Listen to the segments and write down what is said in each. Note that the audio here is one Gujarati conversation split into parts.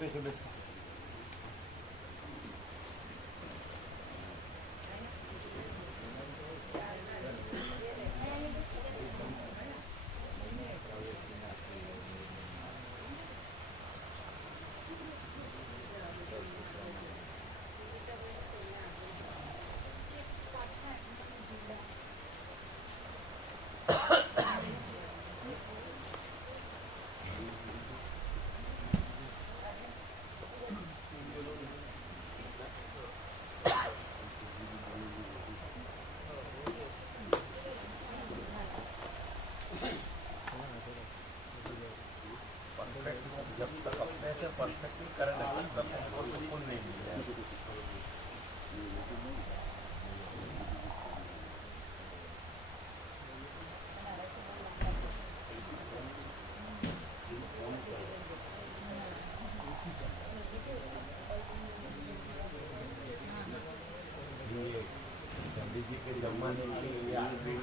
બેસો બેસો. जब तक अपने से परफेक्टली कर लगे तब हमको सुकून नहीं मिलेगा। ये गांधी जी के जमाने की ये आखिरी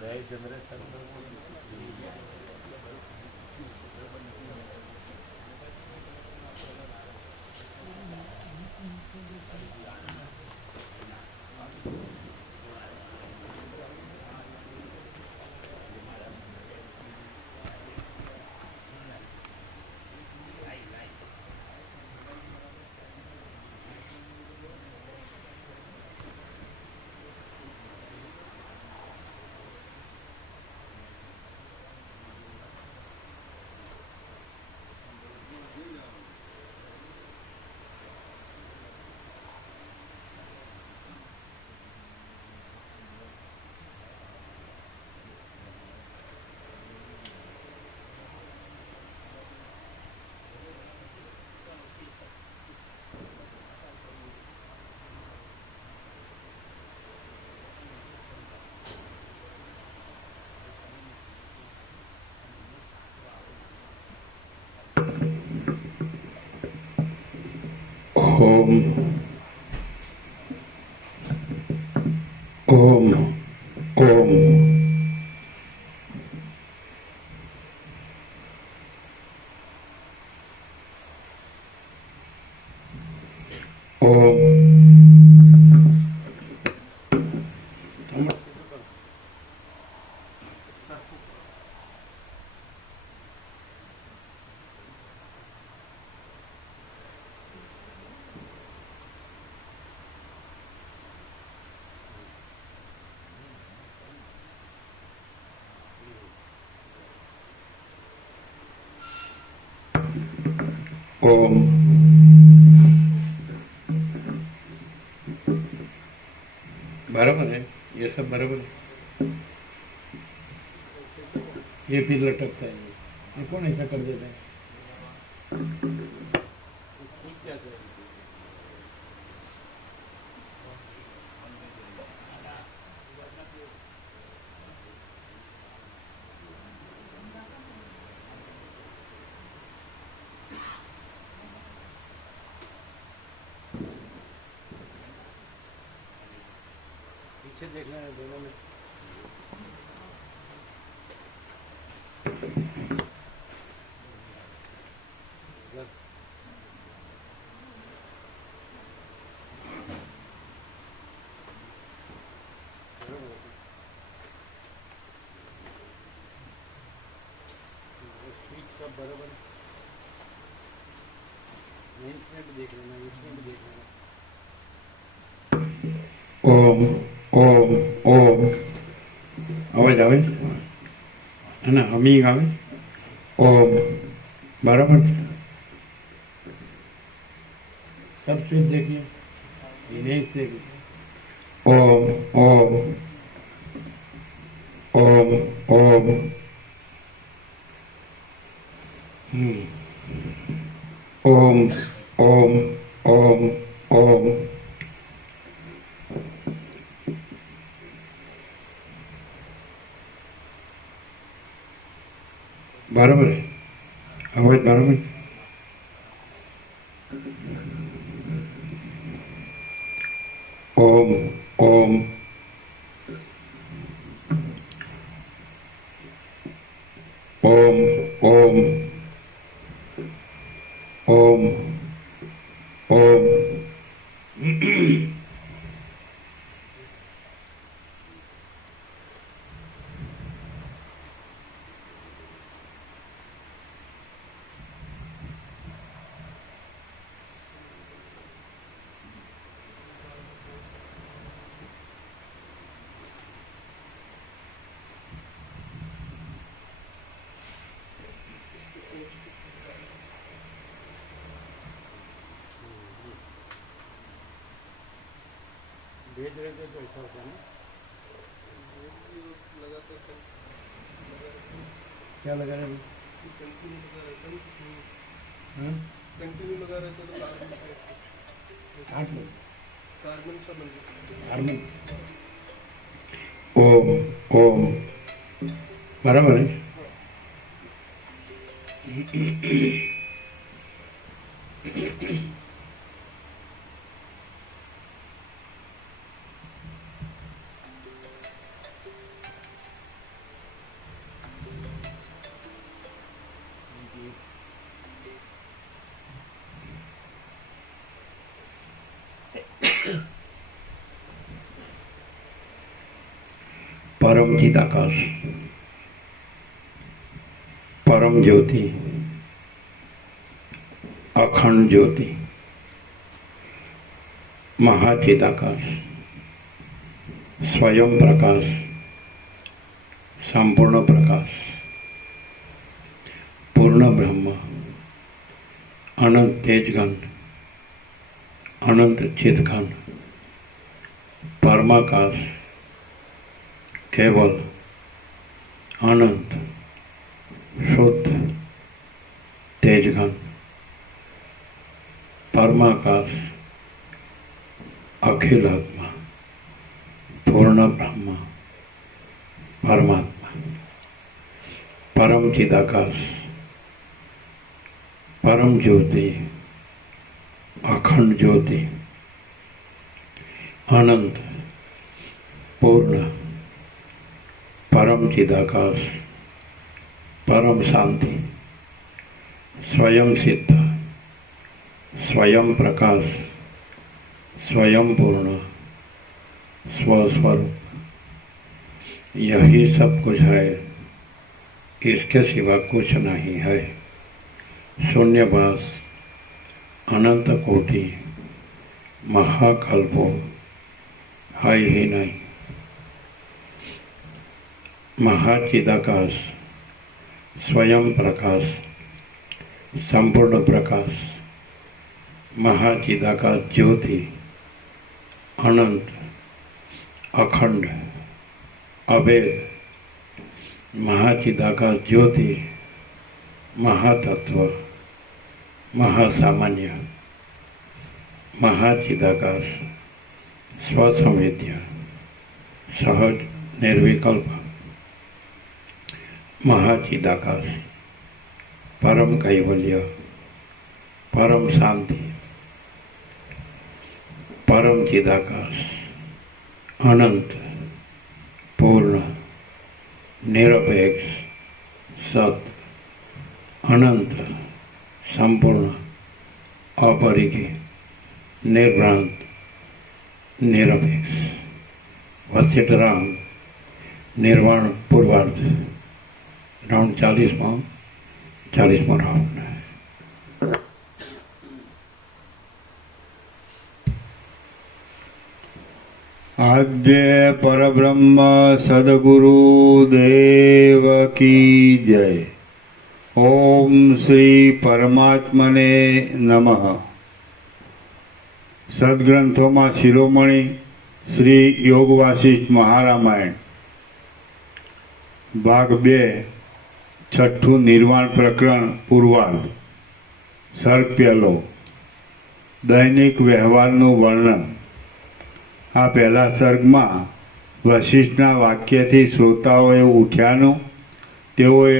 नए जनरेशन में ओम ओम ओम ओम ओम बराबर है, ये सब बराबर है। ये फिर लटकता है, ये कौन ऐसा कर देता है? पीछे देख लेना दोनों में। सब बराबर, इसमें भी देख लेना, इसमें भी देख लेना। ओम ओम ओम अवाज आवे है ना, हमिंग आवे। ओम बराबर, सब चीज देखिए, इन्हें से ओम ओम ओम ओम ओम ओम ओम ओम बराबर है, आवाज बराबर है। ओम ओम ઓમ ઓમ ઓમ ઓમ. क्या लगा रहे हैं? कंटिन्यू लगा रहे थे तो कार्बन सा बन गया। ओम ओम. बराबर है. परम चिदाकाश, परम ज्योति, अखंड ज्योति, महाचिदाकाश, स्वयं प्रकाश, संपूर्ण प्रकाश, पूर्ण ब्रह्म, अनंत तेजघन, अनंत चिदघन, परमाकाश, केवल अनंत शुद्ध तेजघन, परमाकाश, अखिल आत्मा, पूर्ण ब्रह्म, परमात्मा, परम चिदाकाश, परम ज्योति, अखंड ज्योति, अनंत पूर्ण परम चिदाकाश, परम शांति, स्वयं सिद्ध, स्वयं प्रकाश, स्वयं पूर्ण, स्वस्वरूप, यही सब कुछ है, इसके सिवा कुछ नहीं है। शून्यवास, अनंत कोटि, महाकल्पो है ही नहीं। महाचिदाकाश, स्वयं प्रकाश, संपूर्ण प्रकाश, महाचिदाकाश ज्योति, अनंत, अखंड, अभेद, महाचिदाकाश ज्योति, महातत्व, महासामान्य, महाचिदाकाश, स्वसंवेद्य, सहज निर्विकल्प, महाचिदाकाश, परम कैवल्य, परम शांति, परम चिदाकाश, अनंत पूर्ण निरपेक्ष सत, अनंत संपूर्ण अपरिकी निर्भ्रांत निरपेक्ष वसिष्ठराम निर्वाण पूर्वार्थ राउंड 40वां राउंड। आद्य परब्रह्म सद्गुरु देव की जय। ओम श्री परमात्मने नमः। सद्ग्रंथों शिरोमणि श्री योग वासिष्ठ महारामायण भाग 2 छठू निर्वाण प्रकरण पूर्वार्ध सर्ग 1 दैनिक व्यवहारનું વર્ણન। આ પહેલા સર્ગમાં વશિષ્ઠના વાક્યથી શ્રોતાઓએ ઉઠ્યાનું, તેઓએ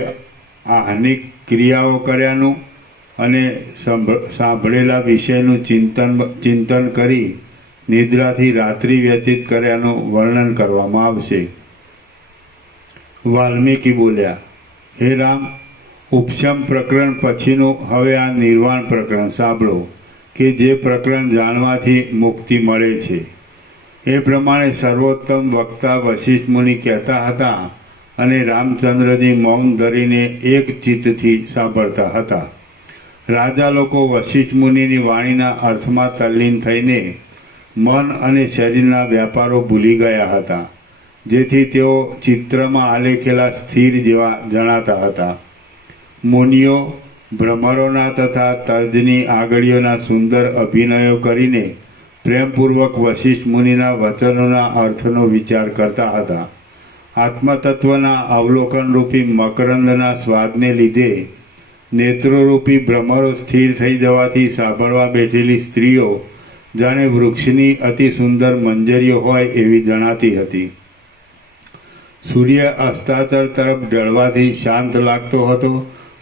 આહનિક ક્રિયાઓ કર્યાનું અને સાંભળેલા વિષયનું ચિંતન કરી નિદ્રાથી રાત્રિ વ્યતીત કર્યાનું વર્ણન કરવામાં આવશે। વાલ્મીકી બોલ્યા, હે રામ, ઉપશમ પ્રકરણ પછીનું હવે આ નિર્વાણ પ્રકરણ સાંભળો કે જે પ્રકરણ જાણવાથી મુક્તિ મળે છે. એ પ્રમાણે સર્વોત્તમ વક્તા વશિષ્ઠ મુનિ કહેતા હતા અને રામચંદ્રજી મૌન ધરીને એક ચિત્તથી સાંભળતા હતા. રાજા લોકો વશિષ્ઠ મુનિની વાણીના અર્થમાં તલ્લીન થઈને મન અને શરીરના વ્યાપારો ભૂલી ગયા હતા, જેથી તેઓ ચિત્રમાં આલેખેલા સ્થિર જેવા જણાતા હતા. મુનિઓ ભ્રમરોના તથા તર્જની આગળીઓના સુંદર અભિનયો કરીને પ્રેમપૂર્વક વશિષ્ઠ મુનિના વચનોના અર્થનો વિચાર કરતા હતા. આત્મતત્વના અવલોકનરૂપી મકરંદના સ્વાદને લીધે નેત્રોરૂપી ભ્રમરો સ્થિર થઈ જવાથી સાંભળવા બેઠેલી સ્ત્રીઓ જાણે વૃક્ષની અતિ સુંદર મંજરીઓ હોય એવી જણાતી હતી. સૂર્ય અસ્તાચળ તરફ ઢળવાથી શાંત લાગતો હતો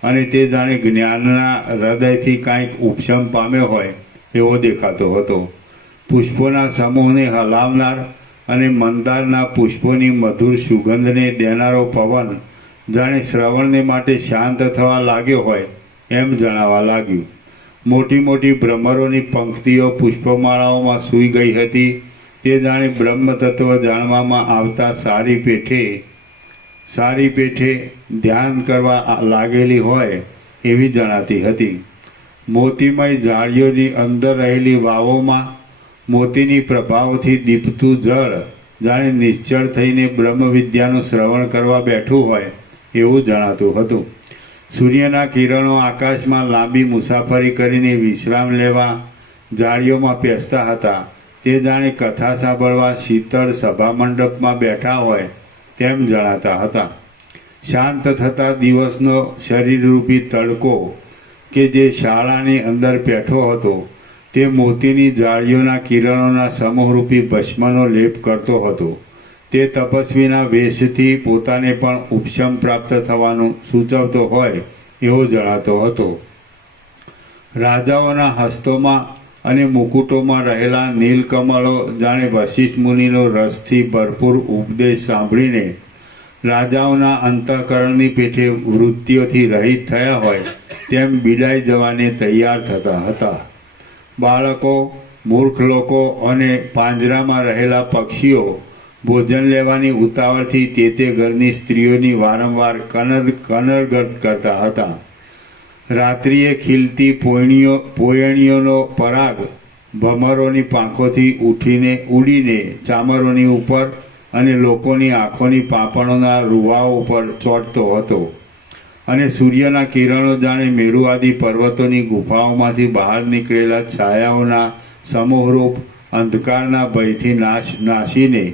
અને તે જાણે જ્ઞાનના હૃદયથી કાંઈક ઉપશમ પામ્યો હોય એવો દેખાતો હતો. પુષ્પોના સમૂહને હલાવનાર અને મંદારના પુષ્પોની મધુર સુગંધને દેનારો પવન જાણે શ્રવણને માટે શાંત થવા લાગ્યો હોય એમ જણાવા લાગ્યું. મોટી મોટી ભ્રમરોની પંક્તિઓ પુષ્પમાળાઓમાં સૂઈ ગઈ હતી. તે જાણે બ્રહ્મતત્વ જાણવામાં આવતા સારી પેઠે ધ્યાન કરવા લાગેલી હોય એવી જણાતી હતી. મોતીમય ઝાડીઓની અંદર રહેલી વાવોમાં મોતીની પ્રભાવથી દીપતું જળ જાણે નિશ્ચળ થઈને બ્રહ્મવિદ્યાનું શ્રવણ કરવા બેઠું હોય એવું જણાતું હતું. સૂર્યના કિરણો આકાશમાં લાંબી મુસાફરી કરીને વિશ્રામ લેવા ઝાડીઓમાં પેસતા હતા. તે જાણે કથા સાંભળવા શીતળ સભામંડપમાં બેઠા હોય તેમ જણાતા હતા. શાંત થતા દિવસનો શરીરરૂપી તડકો કે જે શાળાની અંદર બેઠો હતો તે મોતીની ઝાડીઓના કિરણોના સમૂહરૂપી ભસ્મનો લેપ કરતો હતો. તે તપસ્વીના વેશથી પોતાને પણ ઉપશમ પ્રાપ્ત થવાનું સૂચવતો હોય એવો જણાતો હતો. રાજાઓના હસ્તોમાં અને મુકુટોમાં રહેલા નીલકમળો જાણે વશિષ્ઠ મુનિનો રસથી ભરપૂર ઉપદેશ સાંભળીને રાજાઓના અંતઃકરણની પેઠે વૃત્તિઓથી રહિત થયા હોય તેમ બિડાઈ જવાને તૈયાર થતા હતા. બાળકો, મૂર્ખ લોકો અને પાંજરામાં રહેલા પક્ષીઓ ભોજન લેવાની ઉતાવળથી તે ઘરની સ્ત્રીઓની વારંવાર કનરગત કરતા હતા. રાત્રિએ ખીલતી પોયણીઓનો પરાગ ભમરોની પાંખોથી ઉડીને ચામરોની ઉપર અને લોકોની આંખોની પાંપણોના રૂવાઓ ઉપર ચોંટતો હતો અને સૂર્યના કિરણો જાણે મેરુ આદિ પર્વતોની ગુફાઓમાંથી બહાર નીકળેલા છાયાઓના સમૂહરૂપ અંધકારના ભયથી નાશીને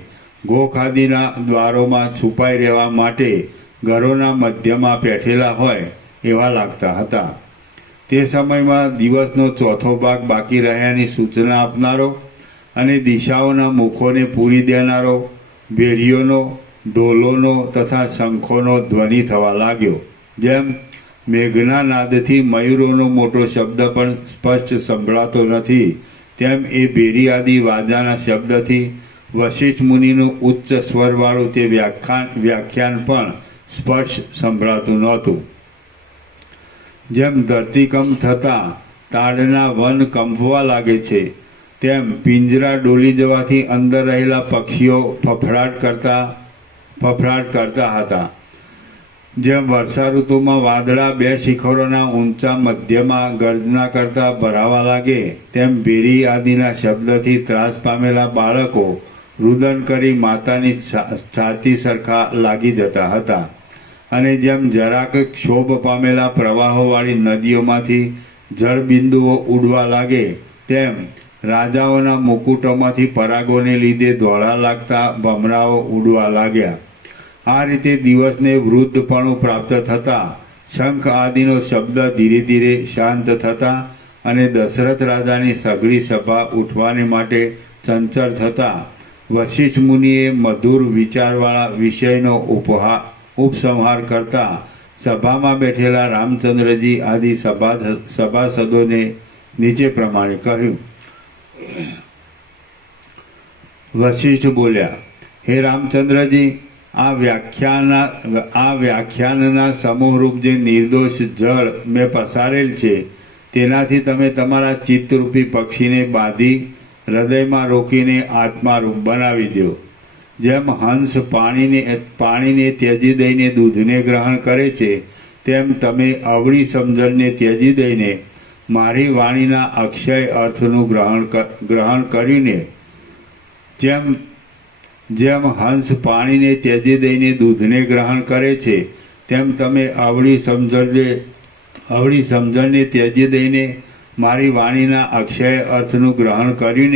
ગોખાદીના દ્વારોમાં છુપાઈ રહેવા માટે ઘરોના મધ્યમાં બેઠેલા હોય એવા લાગતા હતા. તે સમયમાં દિવસનો ચોથો ભાગ બાકી રહ્યાની સૂચના આપનારો અને દિશાઓના મુખોને પૂરી દેનારો ભેરીઓનો, ઢોલોનો તથા શંખોનો ધ્વનિ થવા લાગ્યો. જેમ મેઘના નાદથી મયુરોનો મોટો શબ્દ પણ સ્પષ્ટ સંભળાતો નથી, તેમ એ ભેરી આદિ વાજાના શબ્દથી વશિષ્ઠ મુનિનું ઉચ્ચ સ્વરવાળું તે વ્યાખ્યાન પણ સ્પષ્ટ સંભળાતું નહોતું. જેમ ધરતીકંપ થતાં તાડના વન કંપવા લાગે છે તેમ પિંજરા ડોલી જવાથી અંદર રહેલા પક્ષીઓ ફફડાટ કરતા હતા. જેમ વર્ષા ઋતુમાં વાદળા બે શિખરોના ઊંચા મધ્યમાં ગર્જના કરતા ભરાવા લાગે તેમ ભેરી આદિના શબ્દથી ત્રાસ પામેલા બાળકો રુદન કરી માતાની છાતી સરખા લાગી જતા હતા. અને જેમ જરાક ક્ષોભ પામેલા પ્રવાહોવાળી નદીઓમાંથી જળબિંદુઓ ઉડવા લાગે તેમ રાજાઓના મુકુટોમાંથી પરાગોને લીધે દોડા લાગતા ભમરાઓ ઉડવા લાગ્યા. આ રીતે દિવસને વૃદ્ધપણું પ્રાપ્ત થતાં શંખ આદિનો શબ્દ ધીરે ધીરે શાંત થતા અને દશરથ રાજાની સઘળી સભા ઉઠવાને માટે ચંચળ થતાં વશિષ્ઠ મુનિએ મધુર વિચારવાળા વિષયનો ઉપસંહાર કરતા સભામાં બેઠેલા રામચંદ્રજી આદિ સભાસદોને નીચે પ્રમાણે કહ્યું. વશિષ્ઠ બોલ્યા, હે રામચંદ્રજી, આ વ્યાખ્યાનના સમૂહરૂપ જે નિર્દોષ જળ મેં પસારેલ છે તેનાથી તમે તમારા ચિત્તરૂપી પક્ષીને બાંધી હૃદયમાં રોકીને આત્મારૂપ બનાવી દો. જેમ હંસ પાણીને ત્યજી દઈને દૂધને ગ્રહણ કરે છે તેમ તમે અવળી સમજણને ત્યજી દઈને મારી વાણીના અક્ષય અર્થનું ગ્રહણ કરીને જેમ હંસ પાણીને ત્યજી દઈને દૂધને ગ્રહણ કરે છે તેમ તમે અવળી સમજણને ત્યજી દઈને મારી વાણીના અક્ષય અર્થનું ગ્રહણ કર્યું.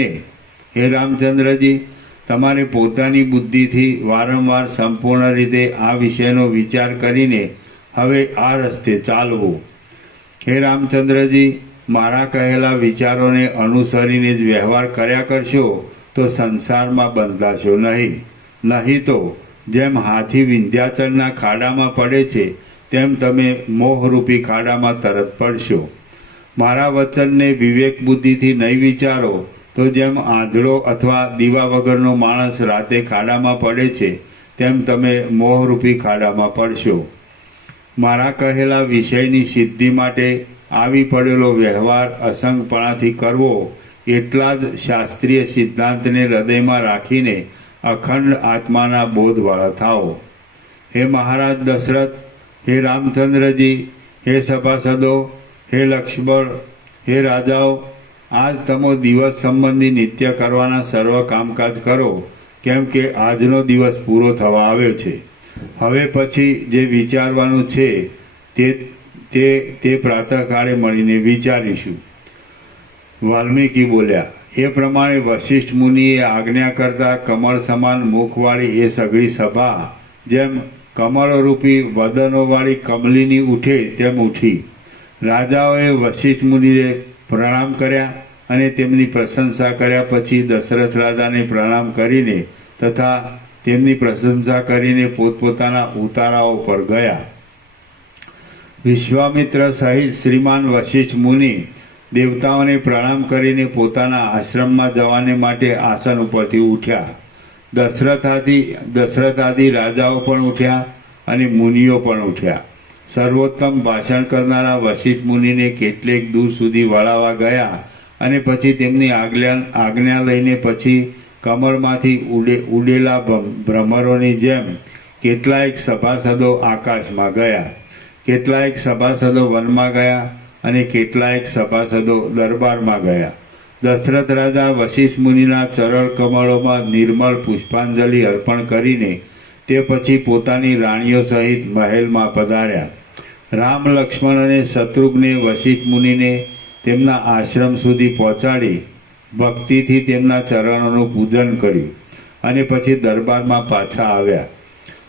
હે રામચંદ્રજી, તમારે પોતાની બુદ્ધિથી વારંવાર સંપૂર્ણ રીતે આ વિષયનો વિચાર કરીને હવે આ રસ્તે ચાલવું. હે રામચંદ્રજી, મારા કહેલા વિચારોને અનુસરીને જ વ્યવહાર કર્યા કરશો તો સંસારમાં બંધાશો નહીં તો જેમ હાથી વિંધ્યાચળના ખાડામાં પડે છે તેમ તમે મોહરૂપી ખાડામાં તરત પડશો. મારા વચનને વિવેક બુદ્ધિથી નહીં વિચારો તો જેમ આંધળો અથવા દીવા વગરનો માણસ રાતે ખાડામાં પડે છે તેમ તમે મોહરૂપી ખાડામાં પડશો. મારા કહેલા વિષયની સિદ્ધિ માટે આવી પડેલો વ્યવહાર અસંગપણાથી કરવો એટલા જ શાસ્ત્રીય સિદ્ધાંતને હૃદયમાં રાખીને અખંડ આત્માના બોધવાળા થાઓ. હે મહારાજ દશરથ, હે રામચંદ્રજી, હે સભાસદો, હે લક્ષ્મણ, હે રાજાઓ, આજ તમો દિવસ સંબંધી નિત્ય કરવાના સર્વ કામકાજ કરો, કેમ કે આજનો દિવસ પૂરો થવા આવ્યો છે. હવે પછી જે વિચારવાનું છે તે પ્રાતઃકાળે મળીને વિચારીશું. વાલ્મીકી બોલ્યા. એ પ્રમાણે વશિષ્ઠ મુનિએ આજ્ઞા કરતા કમળ સમાન મુખવાળી એ સઘળી સભા જેમ કમળરૂપી વદનોવાળી કમલીની ઉઠે તેમ ઉઠી. રાજાઓએ વશિષ્ઠ મુનિને પ્રણામ કર્યા અને તેમની પ્રશંસા કર્યા પછી દશરથ રાજાને પ્રણામ કરીને તથા તેમની પ્રશંસા કરીને પોતપોતાના ઉતારાઓ પર ગયા. વિશ્વામિત્ર સહિત શ્રીમાન વશિષ્ઠ મુનિ દેવતાઓને પ્રણામ કરીને પોતાના આશ્રમમાં જવાને માટે આસન ઉપરથી ઉઠ્યા. દશરથ આદિ રાજાઓ પણ ઉઠ્યા અને મુનિઓ પણ ઉઠ્યા. સર્વોત્તમ ભાષણ કરનારા વશિષ્ઠ મુનિને કેટલેક દૂર સુધી વળાવવા ગયા અને પછી તેમની આજ્ઞા લઈને પછી કમળમાંથી ઉડેલા ભ્રમરોની જેમ કેટલાયક સભાસદો આકાશમાં ગયા, કેટલાયક સભાસદો વનમાં ગયા અને કેટલાયક સભાસદો દરબારમાં ગયા. દશરથ રાજા વશિષ્ઠ મુનિના ચરણ કમળોમાં નિર્મળ પુષ્પાંજલિ અર્પણ કરીને તે પછી પોતાની રાણીઓ સહિત મહેલમાં પધાર્યા. રામ, લક્ષ્મણ અને શત્રુઘ્ને વશિષ્ઠ મુનિને તેમના આશ્રમ સુધી પહોંચાડી ભક્તિથી તેમના ચરણોનું પૂજન કર્યું અને પછી દરબારમાં પાછા આવ્યા.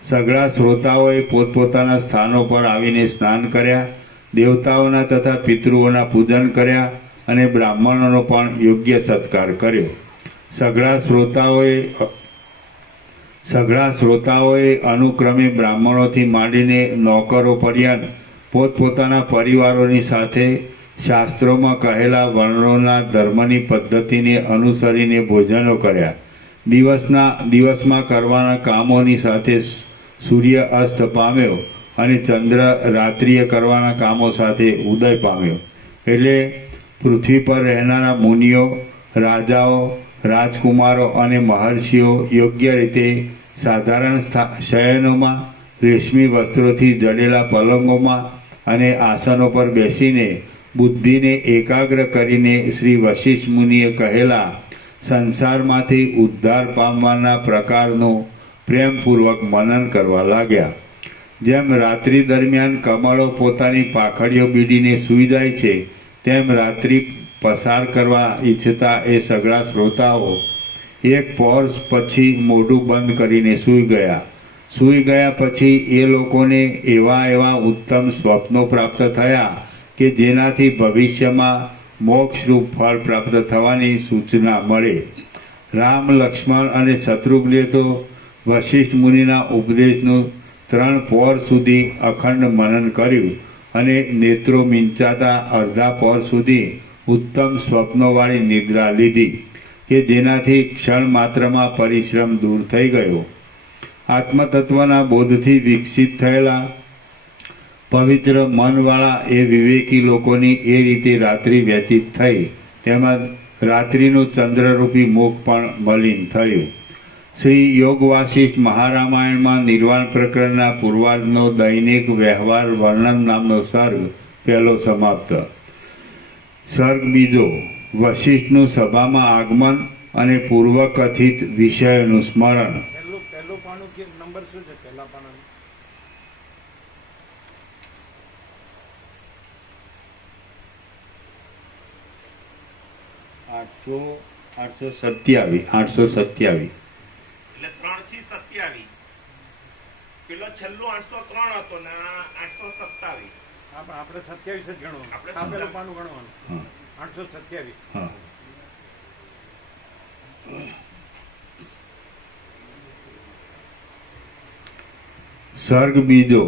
સઘળા શ્રોતાઓએ પોતપોતાના સ્થાનો પર આવીને સ્નાન કર્યા, દેવતાઓના તથા પિતૃઓના પૂજન કર્યા અને બ્રાહ્મણોનો પણ યોગ્ય સત્કાર કર્યો. સઘળા શ્રોતાઓએ અનુક્રમે બ્રાહ્મણોથી માંડીને નોકરો પર્યંત પોતપોતાના પરિવારોની સાથે શાસ્ત્રોમાં કહેલા વર્ણોના ધર્મની પદ્ધતિને અનુસરીને ભોજનો કર્યા. દિવસમાં કરવાના કામોની સાથે સૂર્ય અસ્ત પામ્યો અને ચંદ્ર રાત્રિએ કરવાના કામો સાથે ઉદય પામ્યો. એટલે પૃથ્વી પર રહેનારા મુનિઓ, રાજાઓ, રાજકુમારો અને મહર્ષિઓ યોગ્ય રીતે સાધારણ શયનોમાં, રેશમી વસ્ત્રોથી જડેલા પલંગોમાં અને આસનો પર બેસીને બુદ્ધિને એકાગ્ર કરીને શ્રી વશિષ્ઠ મુનિએ કહેલા સંસારમાંથી ઉદ્ધાર પામવાના પ્રકારનું પ્રેમપૂર્વક મનન કરવા લાગ્યા. જેમ રાત્રિ દરમિયાન કમળો પોતાની પાંખડીઓ બીડીને સૂઈ જાય છે તેમ રાત્રિ પસાર કરવા ઈચ્છતા એ સઘળા શ્રોતાઓ એક પહોર પછી મોઢું બંધ કરીને સૂઈ ગયા પછી એ લોકોને એવા ઉત્તમ સ્વપ્નો પ્રાપ્ત થયા કે જેનાથી ભવિષ્યમાં મોક્ષરૂપ ફળ પ્રાપ્ત થવાની સૂચના મળે. રામ, લક્ષ્મણ અને શત્રુઘ્ને તો વશિષ્ઠ મુનિના ઉપદેશનું 3 પહોર સુધી અખંડ મનન કર્યું અને નેત્રો મીંચાતા અડધા પહોર સુધી ઉત્તમ સ્વપ્નોવાળી નિદ્રા લીધી કે જેનાથી ક્ષણ માત્રમાં પરિશ્રમ દૂર થઈ ગયો. આત્મતત્વના બોધથી વિકસિત થયેલા પવિત્ર મનવાળા એ વિવેકી લોકોની એ રીતે રાત્રિ વ્યતીત થઈ, તેમજ રાત્રિનું ચંદ્રરૂપી મુખ પણ મલિન થયું. શ્રી યોગ વાસિષ્ઠ મહારામાયણમાં નિર્વાણ પ્રકરણના પૂર્વાર્ધનો દૈનિક વ્યવહાર વર્ણન નામનો સર્ગ પહેલો સમાપ્ત. સર્ગ બીજો, વશિષ્ઠનું સભામાં આગમન અને પૂર્વકથિત વિષયોનું સ્મરણ. પહેલું પાનું કે નંબર શું છે? પહેલા પાનાનું 827. એટલે 3 થી 27. પેલો છેલ્લું 803 હતો ને આ 827. આપણે 27 જ ગણવાનું. આપણે આ પેલું પાનું ગણવાનું. હા 827. હા. સર્ગ બીજો,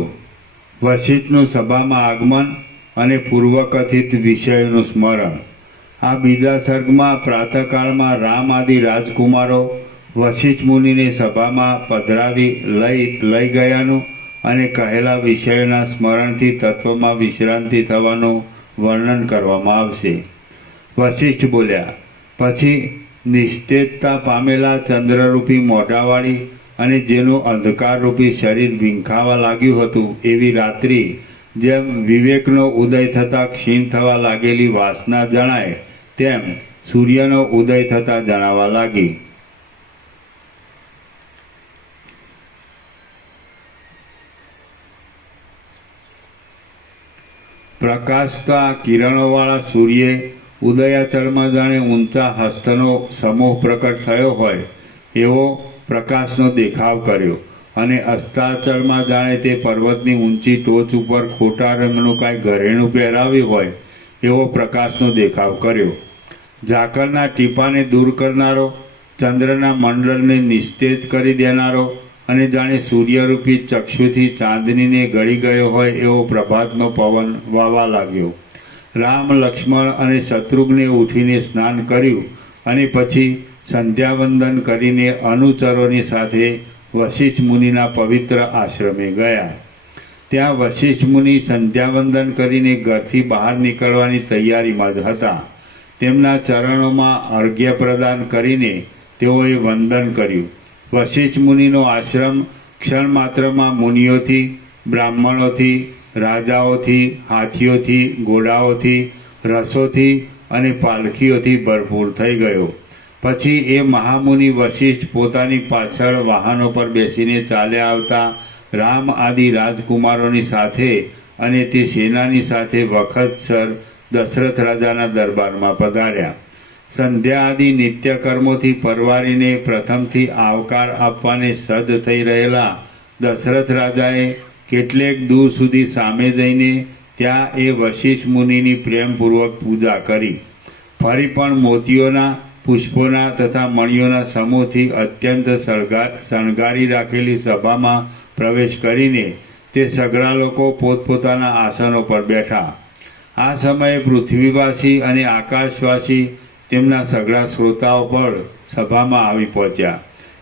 વશિષ્ઠનું સભામાં આગમન અને પૂર્વકથિત વિષયોનું સ્મરણ. આ બીજા સર્ગમાં પ્રાતઃકાળમાં રામ આદિ રાજકુમારો વશિષ્ઠ મુનિને સભામાં પધરાવી લઈ ગયાનું અને કહેલા વિષયોના સ્મરણથી તત્વમાં વિશ્રાંતિ થવાનું વર્ણન કરવામાં આવશે. વશિષ્ઠ બોલ્યા, પછી નિસ્તેજતા પામેલા ચંદ્રરૂપી મોઢાવાળી અને જેનું અંધકારરૂપી શરીર વિંખાવા લાગ્યું હતું એવી રાત્રિ જેમ વિવેકનો ઉદય થતાં ક્ષીણ થવા લાગેલી વાસના જણાય તેમ સૂર્યનો ઉદય થતાં જણાવા લાગી. પ્રકાશતા કિરણોવાળા સૂર્યે ઉદયાચળમાં જાણે ઊંચા હસ્તનો સમૂહ પ્રકટ થયો હોય એવો પ્રકાશનો દેખાવ કર્યો અને અસ્તાચળમાં જાણે તે પર્વતની ઊંચી ટોચ ઉપર ખોટા રંગનું કાંઈ ઘરેણું પહેરાવ્યું હોય એવો પ્રકાશનો દેખાવ કર્યો. ઝાકળના ટીપાને દૂર કરનારો, ચંદ્રના મંડળને નિસ્તેજ કરી દેનારો અને જાણે સૂર્યરૂપી ચક્ષુથી ચાંદનીને ગળી ગયો હોય એવો પ્રભાતનો પવન વાવા લાગ્યો. રામ, લક્ષ્મણ અને શત્રુઘ્ને ઉઠીને સ્નાન કર્યું અને પછી સંધ્યાવંદન કરીને અનુચરોની સાથે વશિષ્ઠ મુનિના પવિત્ર આશ્રમે ગયા. ત્યાં વશિષ્ઠ મુનિ સંધ્યાવંદન કરીને ઘરથી બહાર નીકળવાની તૈયારીમાં જ હતા. તેમના ચરણોમાં અર્ઘ્ય પ્રદાન કરીને તેઓએ વંદન કર્યું. વશિષ્ઠ મુનિનો આશ્રમ ક્ષણ માત્રમાં મુનિઓથી, બ્રાહ્મણોથી, રાજાઓથી, હાથીઓથી, ઘોડાઓથી, રસોથી અને પાલખીઓથી ભરપૂર થઈ ગયો. પછી એ મહામુનિ વશિષ્ઠ પોતાની પાછળ વાહનો પર બેસીને ચાલ્યા આવતા રામ આદિ રાજકુમારોની સાથે અને તે સેનાની સાથે વખતસર દશરથ રાજાના દરબારમાં પધાર્યા. સંધ્યા આદિ નિત્યકર્મોથી પરવારીને પ્રથમથી આવકાર આપવાને સજ્જ થઈ રહેલા દશરથ રાજાએ કેટલેક દૂર સુધી સામે જઈને ત્યાં એ વશિષ્ઠ મુનિની પ્રેમપૂર્વક પૂજા કરી. ફરી પણ મોતીઓના, પુષ્પોના તથા મણિયોના સમૂહથી અત્યંત શણગારી રાખેલી સભામાં પ્રવેશ કરીને તે સઘળા લોકો પોતપોતાના આસનો પર બેઠા. આ સમયે પૃથ્વીવાસી અને આકાશવાસી તેમના સઘળા શ્રોતાઓ પણ સભામાં આવી પહોંચ્યા.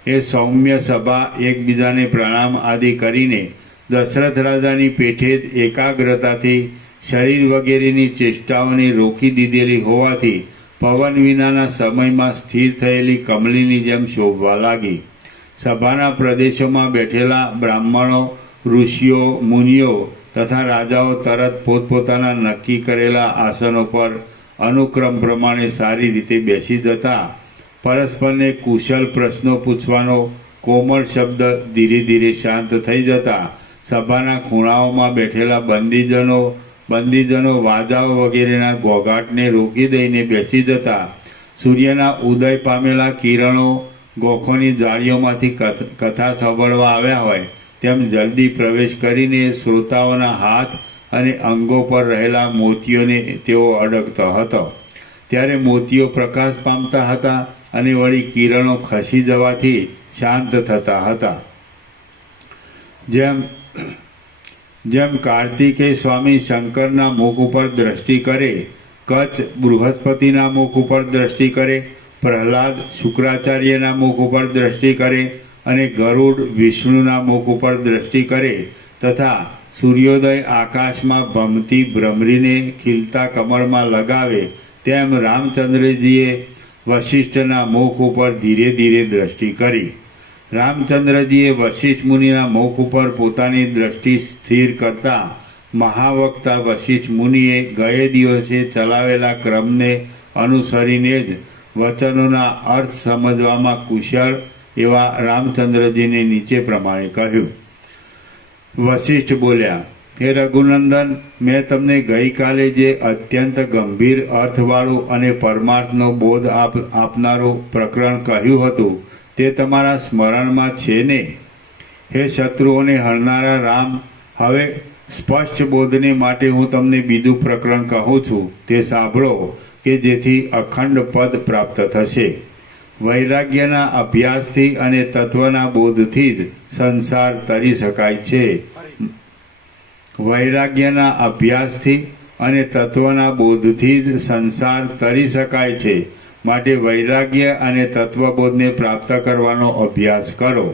એ સૌમ્ય સભા એકબીજાને પ્રણામ આદિ કરીને દશરથ રાજાની પેઠે જ એકાગ્રતાથી શરીર વગેરેની ચેષ્ટાઓને રોકી દીધેલી હોવાથી પવન વિનાના સમયમાં સ્થિર થયેલી કમળીની જેમ શોભવા લાગી. સભાના પ્રદેશોમાં બેઠેલા બ્રાહ્મણો, ઋષિઓ, મુનિઓ તથા રાજાઓ તરત પોતપોતાના નક્કી કરેલા આસનો પર અનુક્રમ પ્રમાણે સારી રીતે બેસી જતા પરસ્પરને કુશલ પ્રશ્નો પૂછવાનો કોમળ શબ્દ ધીરે ધીરે શાંત થઈ જતા સભાના ખૂણાઓમાં બેઠેલા બંદીજનો વાજાઓ વગેરેના ઘોઘાટને રોકી દઈને બેસી જતા સૂર્યના ઉદય પામેલા કિરણો ગોખોની જાળીઓમાંથી કથા સાંભળવા આવ્યા હોય તેમ જલ્દી પ્રવેશ કરીને શ્રોતાઓના હાથ અને અંગો પર રહેલા મોતીઓને તેઓ અડકતો હતો. ત્યારે મોતીઓ પ્રકાશ પામતા હતા અને વળી કિરણો ખસી જવાથી શાંત થતા હતા. જેમ કાર્તિકેય સ્વામી શંકરના મુખ ઉપર દ્રષ્ટિ કરે, કચ્છ બૃહસ્પતિના મુખ ઉપર દ્રષ્ટિ કરે, પ્રહલાદ શુક્રાચાર્યના મુખ ઉપર દ્રષ્ટિ કરે અને ગરુડ વિષ્ણુના મુખ ઉપર દ્રષ્ટિ કરે તથા સૂર્યોદય આકાશમાં ભમતી ભ્રમરીને ખીલતા કમળમાં લગાવે, તેમ રામચંદ્રજીએ વશિષ્ઠના મુખ ઉપર ધીરે ધીરે દ્રષ્ટિ કરી. રામચંદ્રજીએ વશિષ્ઠ મુનિના મુખ ઉપર પોતાની દ્રષ્ટિ સ્થિર કરતા મહાવક્તા વશિષ્ઠ મુનિએ ગયે દિવસે ચલાવેલા ક્રમને અનુસરીને જ વચનોના અર્થ સમજવામાં કુશળ એવા રામચંદ્રજીને નીચે પ્રમાણે કહ્યું. વશિષ્ઠ બોલ્યા, હે રઘુનંદન, મેં તમને ગઈકાલે જે અત્યંત ગંભીર અર્થવાળું અને પરમાર્થનો બોધ આપનારું પ્રકરણ કહ્યું હતું તે તમારા સ્મરણમાં છે ને? હે શત્રુઓને હરનારા રામ, હવે સ્પષ્ટ બોધને માટે હું તમને બીજું પ્રકરણ કહું છું, તે સાંભળો કે જેથી અખંડ પદ પ્રાપ્ત થશે. વૈરાગ્યના અભ્યાસથી અને તત્વના બોધથી જ સંસાર તરી શકાય છે. વૈરાગ્યના અભ્યાસથી અને તત્વના બોધથી જ સંસાર તરી શકાય છે. માટે વૈરાગ્ય અને તત્વબોધને પ્રાપ્ત કરવાનો અભ્યાસ કરો.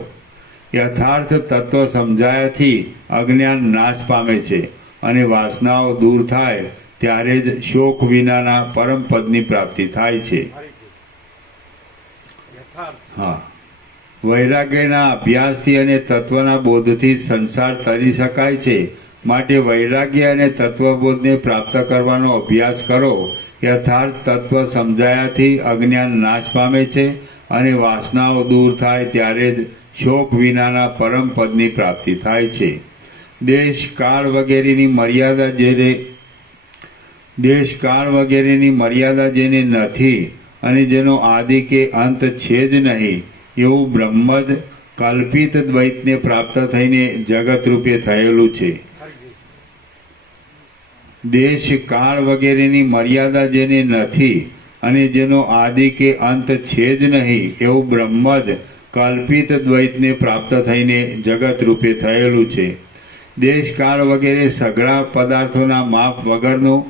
યથાર્થ તત્વ સમજાયાથી અજ્ઞાન નાશ પામે છે અને વાસનાઓ દૂર થાય ત્યારે જ શોક વિનાના પરમ પદની પ્રાપ્તિ થાય છે. હા, વૈરાગ્યના અભ્યાસથી અને તત્વના બોધથી સંસાર તરી શકાય છે. માટે વૈરાગ્ય અને તત્વબોધને પ્રાપ્ત કરવાનો અભ્યાસ કરો. યથાર્થ તત્વ સમજાયાથી અજ્ઞાન નાશ પામે છે અને વાસનાઓ દૂર થાય ત્યારે જ શોક વિનાના પરમ પદની પ્રાપ્તિ થાય છે. દેશ કાળ વગેરેની મર્યાદા જેને નથી અને જેનો આદિ કે અંત છે જ નહીં એવું બ્રહ્મ જ કલ્પિત દ્વૈતને પ્રાપ્ત થઈને જગત રૂપે થયેલું છે. દેશ કાળ વગેરેની મર્યાદા જેને નથી અને જેનો આદિ કે અંત છે જ નહીં એવું બ્રહ્મ જ કલ્પિત દ્વૈતને પ્રાપ્ત થઈને જગત રૂપે થયેલું છે. દેશ કાળ વગેરે સઘળા પદાર્થોના માપ વગરનું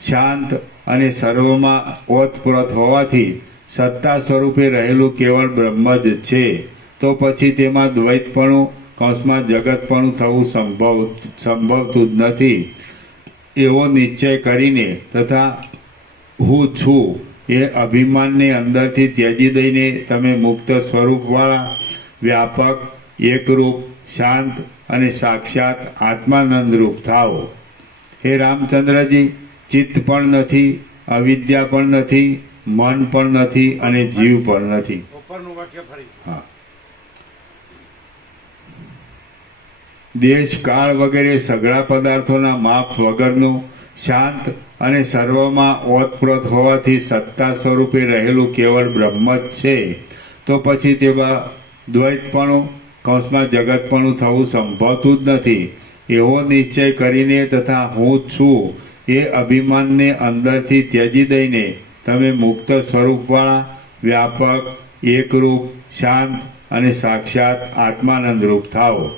શાંત અને સર્વમાં ઓતપ્રોત હોવાથી સત્તા સ્વરૂપે રહેલું કેવળ બ્રહ્મ જ છે. તો પછી તેમાં દ્વૈતપણું કૌંસમાં જગતપણું થવું સંભવતું જ નથી એવો નિશ્ચય કરીને તથા હું છું એ અભિમાનને અંદરથી ત્યજી દઈને તમે મુક્ત સ્વરૂપવાળા વ્યાપક એકરૂપ શાંત અને સાક્ષાત આત્માનંદરૂપ થાઓ. હે રામચંદ્રજી, ચિત્ત પણ નથી, અવિદ્યા પણ નથી, મન પણ નથી અને જીવ પણ નથી. હા, દેશ કાળ વગેરે સઘળા પદાર્થોના માપ વગરનું શાંત અને સર્વમાં ઓતપ્રોત હોવાથી સત્તા સ્વરૂપે રહેલું કેવળ બ્રહ્મ જ છે. તો પછી તેમાં દ્વૈતપણું કૌંસમાં જગતપણું થવું સંભવતું જ નથી એવો નિશ્ચય કરીને તથા હું છું એ અભિમાનને અંદરથી ત્યજી દઈને તમે મુક્ત સ્વરૂપવાળા વ્યાપક એકરૂપ શાંત અને સાક્ષાત આત્માનંદરૂપ થાઓ.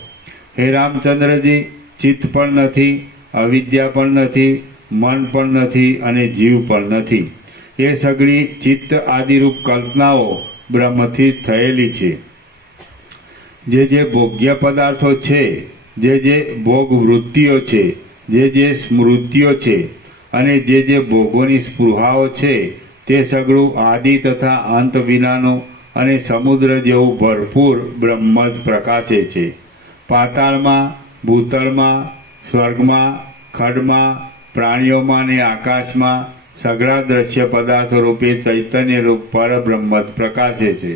હે રામચંદ્રજી, ચિત્ત પણ નથી, અવિદ્યા પણ નથી, મન પણ નથી અને જીવ પણ નથી. એ સઘળી ચિત્ત આદિરૂપ કલ્પનાઓ બ્રહ્મથી જ થયેલી છે. જે ભોગ્ય પદાર્થો છે, જે ભોગ વૃત્તિઓ છે, જે સ્મૃતિઓ છે અને જે ભોગોની સ્પૃહાઓ છે તે સઘળું આદિ તથા અંત વિનાનું અને સમુદ્ર જેવું ભરપૂર બ્રહ્મ જ પ્રકાશે છે. પાતાળમાં, ભૂતળમાં, સ્વર્ગમાં, ખડમાં, પ્રાણીઓમાં અને આકાશમાં સઘળા દ્રશ્ય પદાર્થો રૂપે ચૈતન્ય રૂપ પરબ્રહ્મ જ પ્રકાશે છે.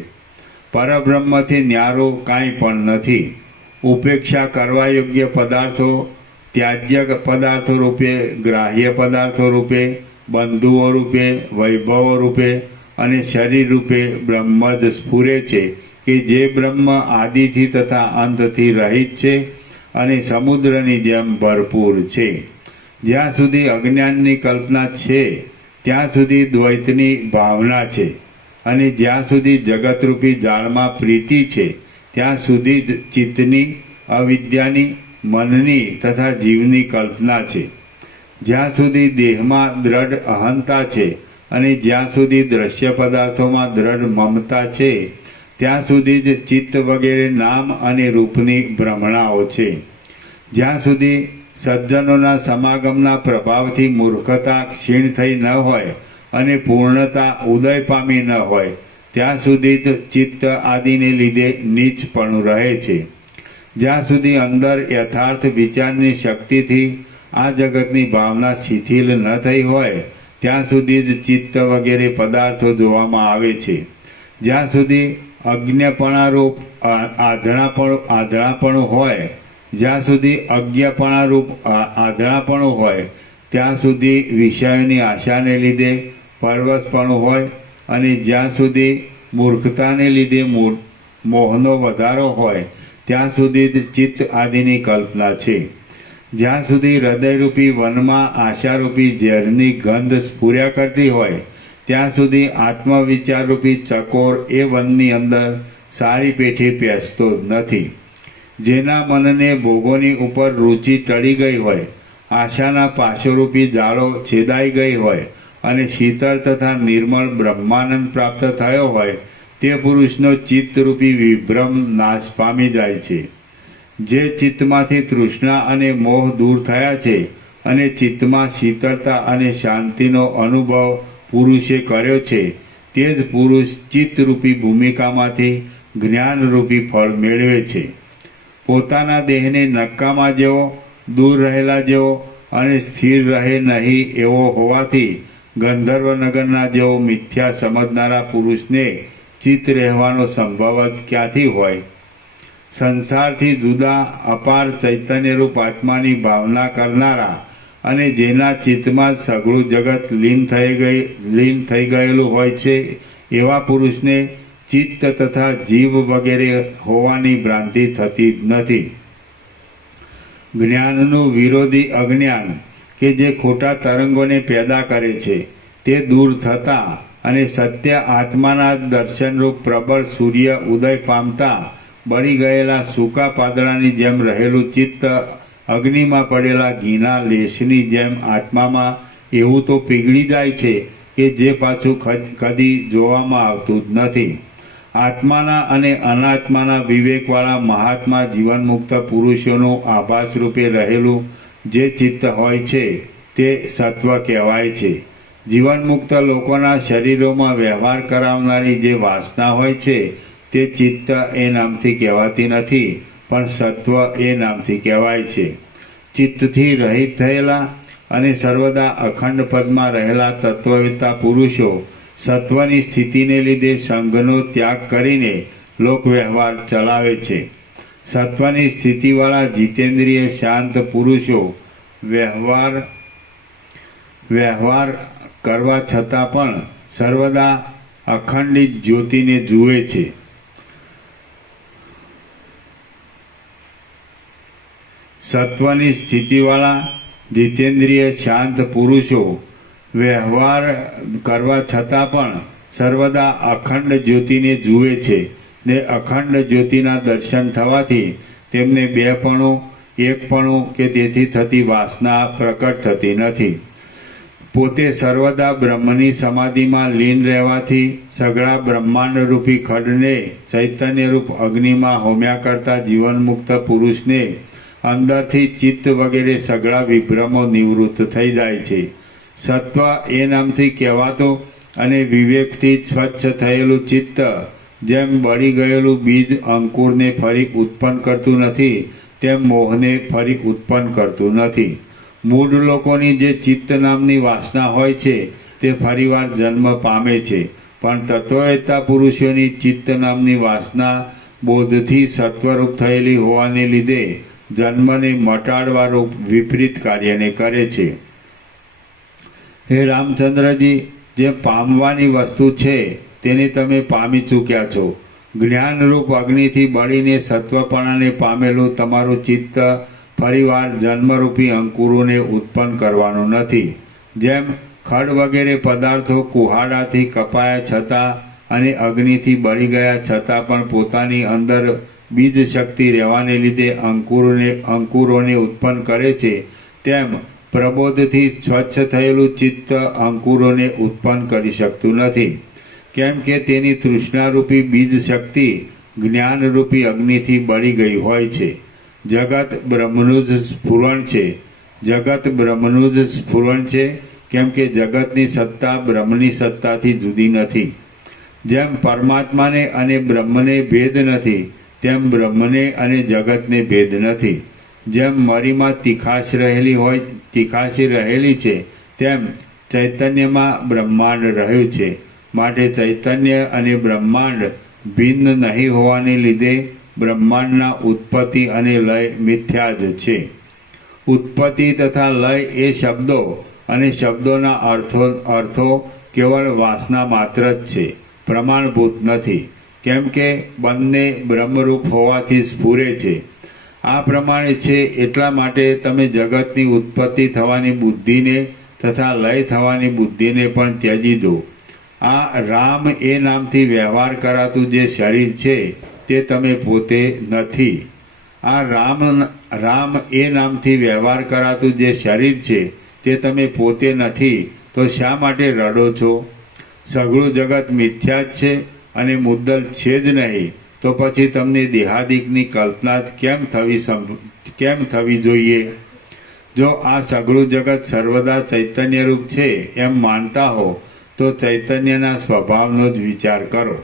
પરબ્રહ્મથી ન્યારો કાંઈ પણ નથી. ઉપેક્ષા કરવા યોગ્ય પદાર્થો ત્યાજ્ય પદાર્થો રૂપે, ગ્રાહ્ય પદાર્થો રૂપે, બંધુઓ રૂપે, વૈભવો રૂપે અને શરીર રૂપે બ્રહ્મ જ સ્ફુરે છે કે જે બ્રહ્મ આદિથી તથા અંતથી રહિત છે અને સમુદ્રની જેમ ભરપૂર છે. જ્યાં સુધી અજ્ઞાનની કલ્પના છે ત્યાં સુધી દ્વૈતની ભાવના છે અને જ્યાં સુધી જગતરૂપી જાળમાં પ્રીતિ છે ત્યાં સુધી જ ચિત્તની, અવિદ્યાની, મનની તથા જીવની કલ્પના છે. જ્યાં સુધી દેહમાં દ્રઢ અહંતા છે અને જ્યાં સુધી દ્રશ્ય પદાર્થોમાં દ્રઢ મમતા છે ત્યાં સુધી જ ચિત્ત વગેરે નામ અને રૂપની ભ્રમણાઓ છે. જ્યાં સુધી સજ્જનોના સમાગમના પ્રભાવથી મૂર્ખતા ક્ષીણ થઈ ન હોય અને પૂર્ણતા ઉદય પામી ન હોય ત્યાં સુધી જ ચિત્ત આદિને લીધે નીચપણું રહે છે. જ્યાં સુધી અંદર યથાર્થ વિચારની શક્તિથી આ જગતની ભાવના શિથિલ ન થઈ હોય ત્યાં સુધી જ ચિત્ત વગેરે પદાર્થો જોવામાં આવે છે. જ્યાં સુધી અજ્ઞપણારૂપ આંધળાપણું હોય જ્યાં સુધી અજ્ઞપણારૂપ આંધળાપણું હોય ત્યાં સુધી વિષયોની આશાને લીધે પરવશપણું હોય અને જ્યાં સુધી મૂર્ખતાને લીધે મોહનો વધારો હોય ત્યાં સુધી જ ચિત્ત આદિની કલ્પના છે. જ્યાં સુધી હૃદયરૂપી વનમાં આશારૂપી ઝેરની ગંધ સ્ફુર્યા કરતી હોય ત્યાં સુધી આત્મવિચારરૂપી ચકોર એ વનની અંદર સારી પેઠે પેસતો નથી. જેના મનને ભોગોની ઉપર રુચિ ટળી ગઈ હોય, આશાના પાશોરૂપી જાળો છેદાઈ ગઈ હોય અને શીતળ તથા નિર્મળ બ્રહ્માનંદ પ્રાપ્ત થયો હોય તે પુરુષનો ચિત્તરૂપી વિભ્રમ નાશ પામી જાય છે. જે ચિત્તમાંથી તૃષ્ણા અને મોહ દૂર થયા છે અને ચિત્તમાં શીતળતા અને શાંતિનો અનુભવ પુરુષે કર્યો છે તે જ પુરુષ ચિત્તરૂપી ભૂમિકામાંથી જ્ઞાનરૂપી ફળ મેળવે છે. પોતાના દેહને નક્કામાં જેવો, દૂર રહેલા જેવો અને સ્થિર રહે નહીં એવો હોવાથી ગંધર્વનગરના જેવો મિથ્યા સમજનારા પુરુષને ચિત્ત રહેવાનો સંભવ જ ક્યાંથી હોય? સંસારથી જુદા અપાર ચૈતન્યરૂપ આત્માની ભાવના કરનારા અને જેના ચિત્તમાં સઘળું જગત લીન થઈ ગયેલું હોય છે એવા પુરુષને ચિત્ત તથા જીવ વગેરે હોવાની ભ્રાંતિ થતી જ નથી. જ્ઞાનનું વિરોધી અજ્ઞાન કે જે ખોટા તરંગોને પેદા કરે છે તે દૂર થતા અને સત્ય આત્માના દર્શનરૂપ પ્રબળ સૂર્ય ઉદય પામતા બળી ગયેલા સૂકા પાંદડાની જેમ રહેલું ચિત્ત અગ્નિમાં પડેલા ઘીના લેશની જેમ આત્મામાં એવું તો પીગળી જાય છે કે જે પાછું કદી જોવામાં આવતું જ નથી. આત્માના અને અનાત્માના વિવેકવાળા મહાત્મા જીવનમુક્ત પુરુષોનું આભાસ રૂપે રહેલું જે ચિત્ત હોય છે તે સત્વ કહેવાય છે. જીવનમુક્ત લોકોના શરીરોમાં વ્યવહાર કરાવનારી જે વાસના હોય છે તે ચિત્ત એ નામથી કહેવાતી નથી પણ સત્વ એ નામથી કહેવાય છે. ચિત્તથી રહિત થયેલા અને સર્વદા અખંડ પદમાં રહેલા તત્વવેત્તા પુરુષો સત્વની સ્થિતિને લીધે સંઘનો ત્યાગ કરીને લોક વ્યવહાર ચલાવે છે. સત્વની સ્થિતિવાળા જીતેન્દ્રિય શાંત પુરુષો વ્યવહાર કરવા છતાં પણ સર્વદા અખંડિત જ્યોતિને જુએ છે. સત્વની સ્થિતિવાળા જીતેન્દ્રિય શાંત પુરુષો વ્યવહાર કરવા છતાં પણ સર્વદા અખંડ જ્યોતિને જુએ છે ને અખંડ જ્યોતિના દર્શન થવાથી તેમને બેપણું, એકપણું કે તેથી થતી વાસના પ્રકટ થતી નથી. પોતે સર્વદા બ્રહ્મની સમાધિમાં લીન રહેવાથી સઘળા બ્રહ્માંડરૂપી ખડને ચૈતન્યરૂપ અગ્નિમાં હોમ્યા કરતા જીવનમુક્ત પુરુષને અંદરથી ચિત્ત વગેરે સઘળા વિભ્રમો નિવૃત્ત થઈ જાય છે. સત્વ એ નામથી કહેવાતો અને વિવેકથી સ્વચ્છ થયેલું ચિત્ત જેમ બળી ગયેલું બીજ અંકુરને ફરી ઉત્પન્ન કરતું નથી તેમ મોહને ફરી ઉત્પન્ન કરતું નથી. મૂળ લોકોની જે ચિત્ત નામની વાસના હોય છે તે ફરીવાર જન્મ પામે છે પણ તત્વવેત્તા પુરુષોની ચિત્ત નામની વાસના બોધથી સત્વરૂપ થયેલી હોવાને લીધે જન્મને મટાડવારૂપ વિપરીત કાર્યને કરે છે. હે રામચંદ્રજી, જે પામવાની વસ્તુ છે તેને તમે પામી ચૂક્યા છો. જ્ઞાનરૂપ અગ્નિથી બળીને સત્વપણાને પામેલું તમારું ચિત્ત ફરીવાર જન્મરૂપી અંકુરોને ઉત્પન્ન કરવાનું નથી. જેમ ખડ વગેરે પદાર્થો કુહાડાથી કપાયા છતાં અને અગ્નિથી બળી ગયા છતાં પણ પોતાની અંદર બીજ શક્તિ રહેવાને લીધે અંકુરોને ઉત્પન્ન કરે છે તેમ પ્રબોધથી સ્વચ્છ થયેલું ચિત્ત અંકુરોને ઉત્પન્ન કરી શકતું નથી. કેમ કે તેની તૃષ્ણારૂપી બીજ શક્તિ જ્ઞાનરૂપી અગ્નિથી બળી ગઈ હોય છે. જગત બ્રહ્મનું જ સ્ફુરણ છે. જગત બ્રહ્મનું જ સ્ફુરણ છે, કેમ કે જગતની સત્તા બ્રહ્મની સત્તાથી જુદી નથી. જેમ પરમાત્માને અને બ્રહ્મને ભેદ નથી, તેમ બ્રહ્મને અને જગતને ભેદ નથી. જેમ મરીમાં તીખાશી રહેલી છે, તેમ ચૈતન્યમાં બ્રહ્માંડ રહ્યું છે. માટે ચૈતન્ય અને બ્રહ્માંડ ભિન્ન નહીં હોવાને લીધે બ્રહ્માંડના ઉત્પત્તિ અને લય મિથ્યા જ છે. ઉત્પત્તિ તથા લય એ શબ્દો અને શબ્દોના અર્થો કેવળ વાસના માત્ર જ છે, પ્રમાણભૂત નથી. કેમ કે બંને બ્રહ્મરૂપ હોવાથી સ્ફુરે છે. આ પ્રમાણે છે એટલા માટે તમે જગતની ઉત્પત્તિ થવાની બુદ્ધિને તથા લય થવાની બુદ્ધિને પણ ત્યજી દો. આ રામ એ નામથી વ્યવહાર કરાતું જે શરીર છે તે તમે પોતે નથી. આ રામ એ નામથી વ્યવહાર કરાતું જે શરીર છે તે તમે પોતે નથી, તો શા માટે રડો છો? સઘળું જગત મિથ્યા જ છે અને મુદ્દલ છે જ નહીં, તો પછી તમને દેહાદિકની કલ્પના કેમ થવી જોઈએ? જો આ સઘળું જગત સર્વદા ચૈતન્યરૂપ છે એમ માનતા હો તો ચૈતન્યના સ્વભાવનો જ વિચાર કરો.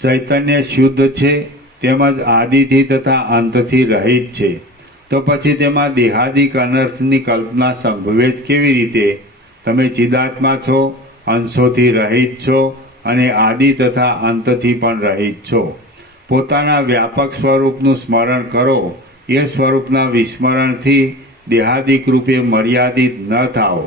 ચૈતન્ય શુદ્ધ છે, તેમજ આદિથી તથા અંતથી રહિત છે, તો પછી તેમાં દેહાદિક અનર્થની કલ્પના સંભવે જ કેવી રીતે? તમે ચિદાત્મા છો, અંશોથી રહિત છો અને આદિ તથા અંતથી પણ રહિત છો. પોતાના વ્યાપક સ્વરૂપનું સ્મરણ કરો. એ સ્વરૂપના વિસ્મરણથી દેહાદિક રૂપે મર્યાદિત ન થાઓ.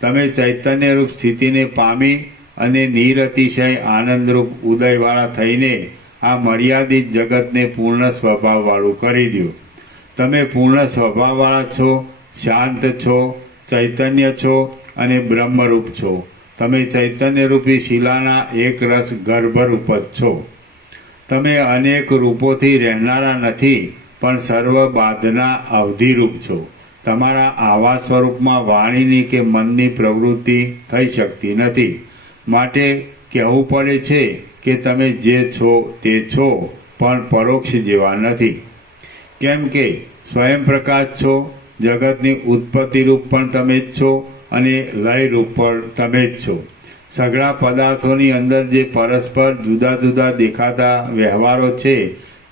તમે ચૈતન્યરૂપ સ્થિતિને પામી અને નિરતિશય આનંદરૂપ ઉદયવાળા થઈને આ મર્યાદિત જગતને પૂર્ણ સ્વભાવવાળું કરી દો. તમે પૂર્ણ સ્વભાવવાળા છો, શાંત છો, ચૈતન્ય છો અને બ્રહ્મરૂપ છો. તમે ચૈતન્યરૂપી શિલાના એક રસ ગર્ભરૂપ જ છો. તમે અનેક રૂપોથી રહેનારા નથી, પણ સર્વ બાધના અવધિરૂપ છો. તમારા આવા સ્વરૂપમાં વાણીની કે મનની પ્રવૃત્તિ થઈ શકતી નથી. માટે કહેવું પડે છે કે તમે જે છો તે છો, પણ પરોક્ષ જેવા નથી. કેમ કે સ્વયં પ્રકાશ છો, જગતની ઉત્પત્તિરૂપ પણ તમે જ છો અને લયરૂપ પણ તમે જ છો. સઘળા પદાર્થોની અંદર જે પરસ્પર જુદા જુદા દેખાતા વ્યવહારો છે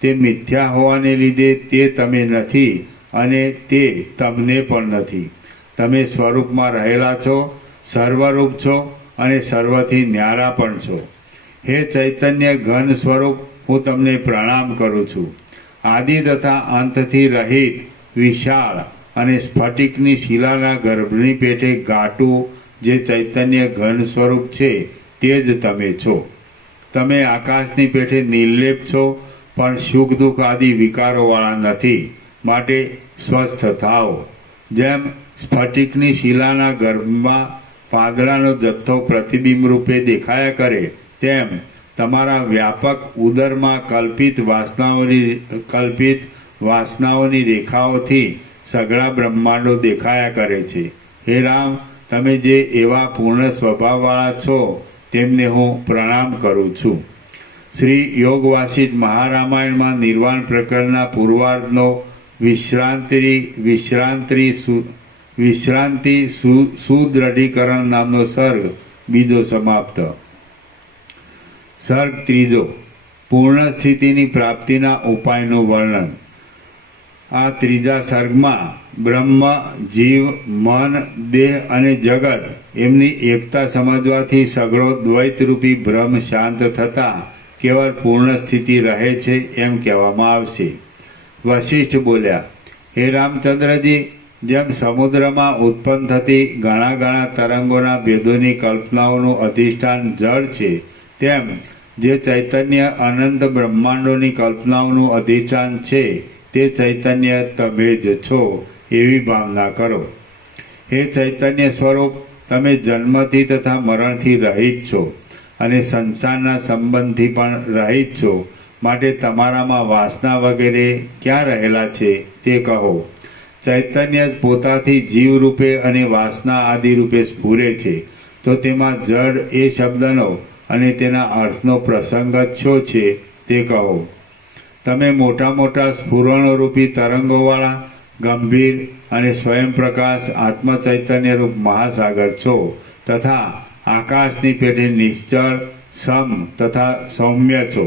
તે મિથ્યા હોવાને લીધે તે તમે નથી અને તે તમને પણ નથી. તમે સ્વરૂપમાં રહેલા છો, સર્વરૂપ છો અને સર્વથી ન્યારા પણ છો. હે ચૈતન્ય ઘન સ્વરૂપ, હું તમને પ્રણામ કરું છું. આદિ તથા અંતથી રહિત, વિશાળ અને સ્ફટિકની શિલાના ગર્ભની પેટે ગાંઠું જે ચૈતન્ય ઘન સ્વરૂપ છે તે જ તમે છો. તમે આકાશની પેઠે નિર્લેપ છો, પણ સુખ દુઃખ આદિ વિકારોવાળા નથી. માટે સ્વસ્થ થાઓ. જેમ સ્ફટિકની શિલાના ગર્ભમાં પાંદડાનો જથ્થો પ્રતિબિંબ રૂપે દેખાયા કરે, તેમ તમારા વ્યાપક ઉદરમાં કલ્પિત વાસનાઓની રેખાઓથી સઘળા બ્રહ્માંડો દેખાયા કરે છે. હે રામ, તમે જે એવા પૂર્ણ સ્વભાવવાળા છો તેમને હું પ્રણામ કરું છું. શ્રી યોગ વાસિષ્ઠ મહારામાયણમાં નિર્વાણ પ્રકરણના પૂર્વાર્ધનો વિશ્રાંતિ સુદ્રઢીકરણ નામનો સર્ગ બીજો સમાપ્ત. સર્ગ ત્રીજો, પૂર્ણ સ્થિતિની પ્રાપ્તિના ઉપાયનું વર્ણન. આ ત્રીજા સર્ગમાં બ્રહ્મ, જીવ, મન, દેહ અને જગત એમની એકતા સમજવાથી સઘળો દ્વૈતરૂપી ભ્રમ શાંત થતાં કેવળ પૂર્ણ સ્થિતિ રહે છે એમ કહેવામાં આવશે. વશિષ્ઠ બોલ્યા, હે રામચંદ્રજી, જેમ સમુદ્રમાં ઉત્પન્ન થતી ઘણા ઘણા તરંગોના ભેદોની કલ્પનાઓનું અધિષ્ઠાન જળ છે, તેમ જે ચૈતન્ય અનંત બ્રહ્માંડોની કલ્પનાઓનું અધિષ્ઠાન છે તે ચૈતન્ય તમે જ છો એવી ભાવના કરો. હે ચૈતન્ય સ્વરૂપ, તમે જન્મથી તથા મરણથી રહિત છો અને સંસારના સંબંધથી પણ રહિત છો. માટે તમારામાં વાસના વગેરે ક્યાં રહેલા છે તે કહો. ચૈતન્ય જ પોતાથી જીવ રૂપે અને વાસના આદિ રૂપે સ્ફુરે છે, તો તેમાં જડ એ શબ્દનો અને તેના અર્થનો પ્રસંગ જ શો છે તે કહો. તમે મોટા મોટા સ્ફુરણોરૂપી તરંગોવાળા ગંભીર અને સ્વયંપ્રકાશ આત્મચૈતન્યરૂપ મહાસાગર છો તથા આકાશની પેઠે નિશ્ચળ સમ તથા સૌમ્ય છો.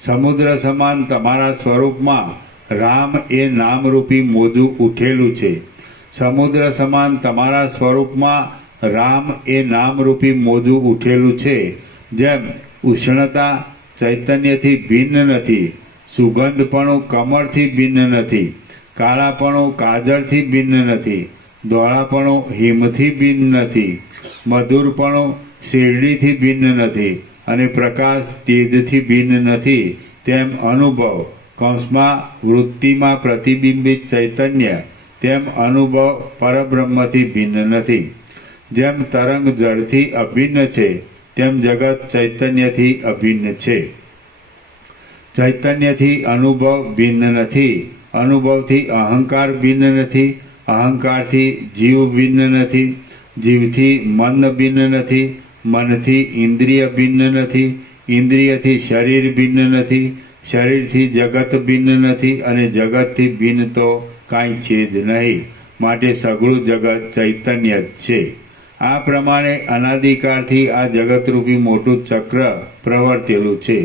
સમુદ્ર સમાન તમારા સ્વરૂપમાં રામ એ નામરૂપી મોજું ઉઠેલું છે. સમુદ્ર સમાન તમારા સ્વરૂપમાં રામ એ નામરૂપી મોજું ઉઠેલું છે. જેમ ઉષ્ણતા ચૈતન્યથી ભિન્ન નથી, સુગંધપણું કમળથી ભિન્ન નથી, કાળાપણું કાજળથી ભિન્ન નથી, ધોળાપણું હિમથી ભિન્ન નથી, મધુરપણું શેરડીથી ભિન્ન નથી અને પ્રકાશ તેજથી ભિન્ન નથી, તેમ અનુભવ કૌંસમાં વૃત્તિમાં પ્રતિબિંબિત ચૈતન્ય તેમ અનુભવ પરબ્રહ્મથી ભિન્ન નથી. જેમ તરંગ જળથી અભિન્ન છે તેમ જગત ચૈતન્યથી અભિન્ન છે. ચૈતન્યથી અનુભવ ભિન્ન નથી, અનુભવથી અહંકાર ભિન્ન નથી, અહંકારથી જીવ ભિન્ન નથી, જીવથી મન ભિન્ન નથી, મનથી ઇન્દ્રિય ભિન્ન નથી, ઇન્દ્રિયથી શરીર ભિન્ન નથી, શરીરથી જગત ભિન્ન નથી અને જગતથી ભિન્ન તો કાંઈ છે જ નહીં. માટે સઘળું જગત ચૈતન્ય જ છે. આ પ્રમાણે અનાદિકાળથી આ જગતરૂપી મોટું ચક્ર પ્રવર્તેલું છે,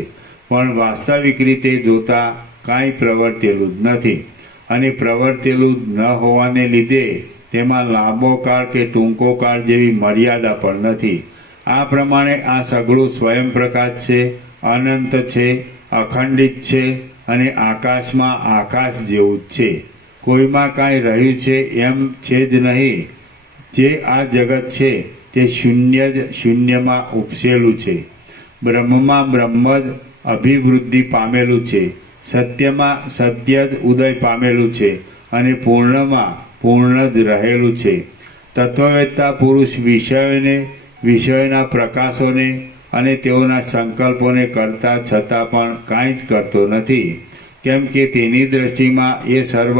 પણ વાસ્તવિક રીતે જોતા કાંઈ પ્રવર્તેલું જ નથી અને પ્રવર્તેલું જ ન હોવાને લીધે તેમાં લાંબો કાળ કે ટૂંકો કાળ જેવી મર્યાદા પણ નથી. આ પ્રમાણે આ સઘળું સ્વયં પ્રકાશ છે, અનંત છે, અખંડિત છે અને આકાશમાં આકાશ જેવું જ છે. કોઈમાં કાંઈ રહ્યું છે એમ છે જ નહીં. જે આ જગત છે તે શૂન્ય જ શૂન્યમાં ઉપસેલું છે. બ્રહ્મમાં બ્રહ્મ જ અભિવૃદ્ધિ પામેલું છે, સત્યમાં સત્ય જ ઉદય પામેલું છે અને પૂર્ણમાં પૂર્ણ જ રહેલું છે. તત્વવેત્તા પુરુષ વિષયોના પ્રકાશોને અને તેઓના સંકલ્પોને કરતા છતાં પણ કાંઈ જ કરતો નથી, કેમ કે તેની દ્રષ્ટિમાં એ સર્વ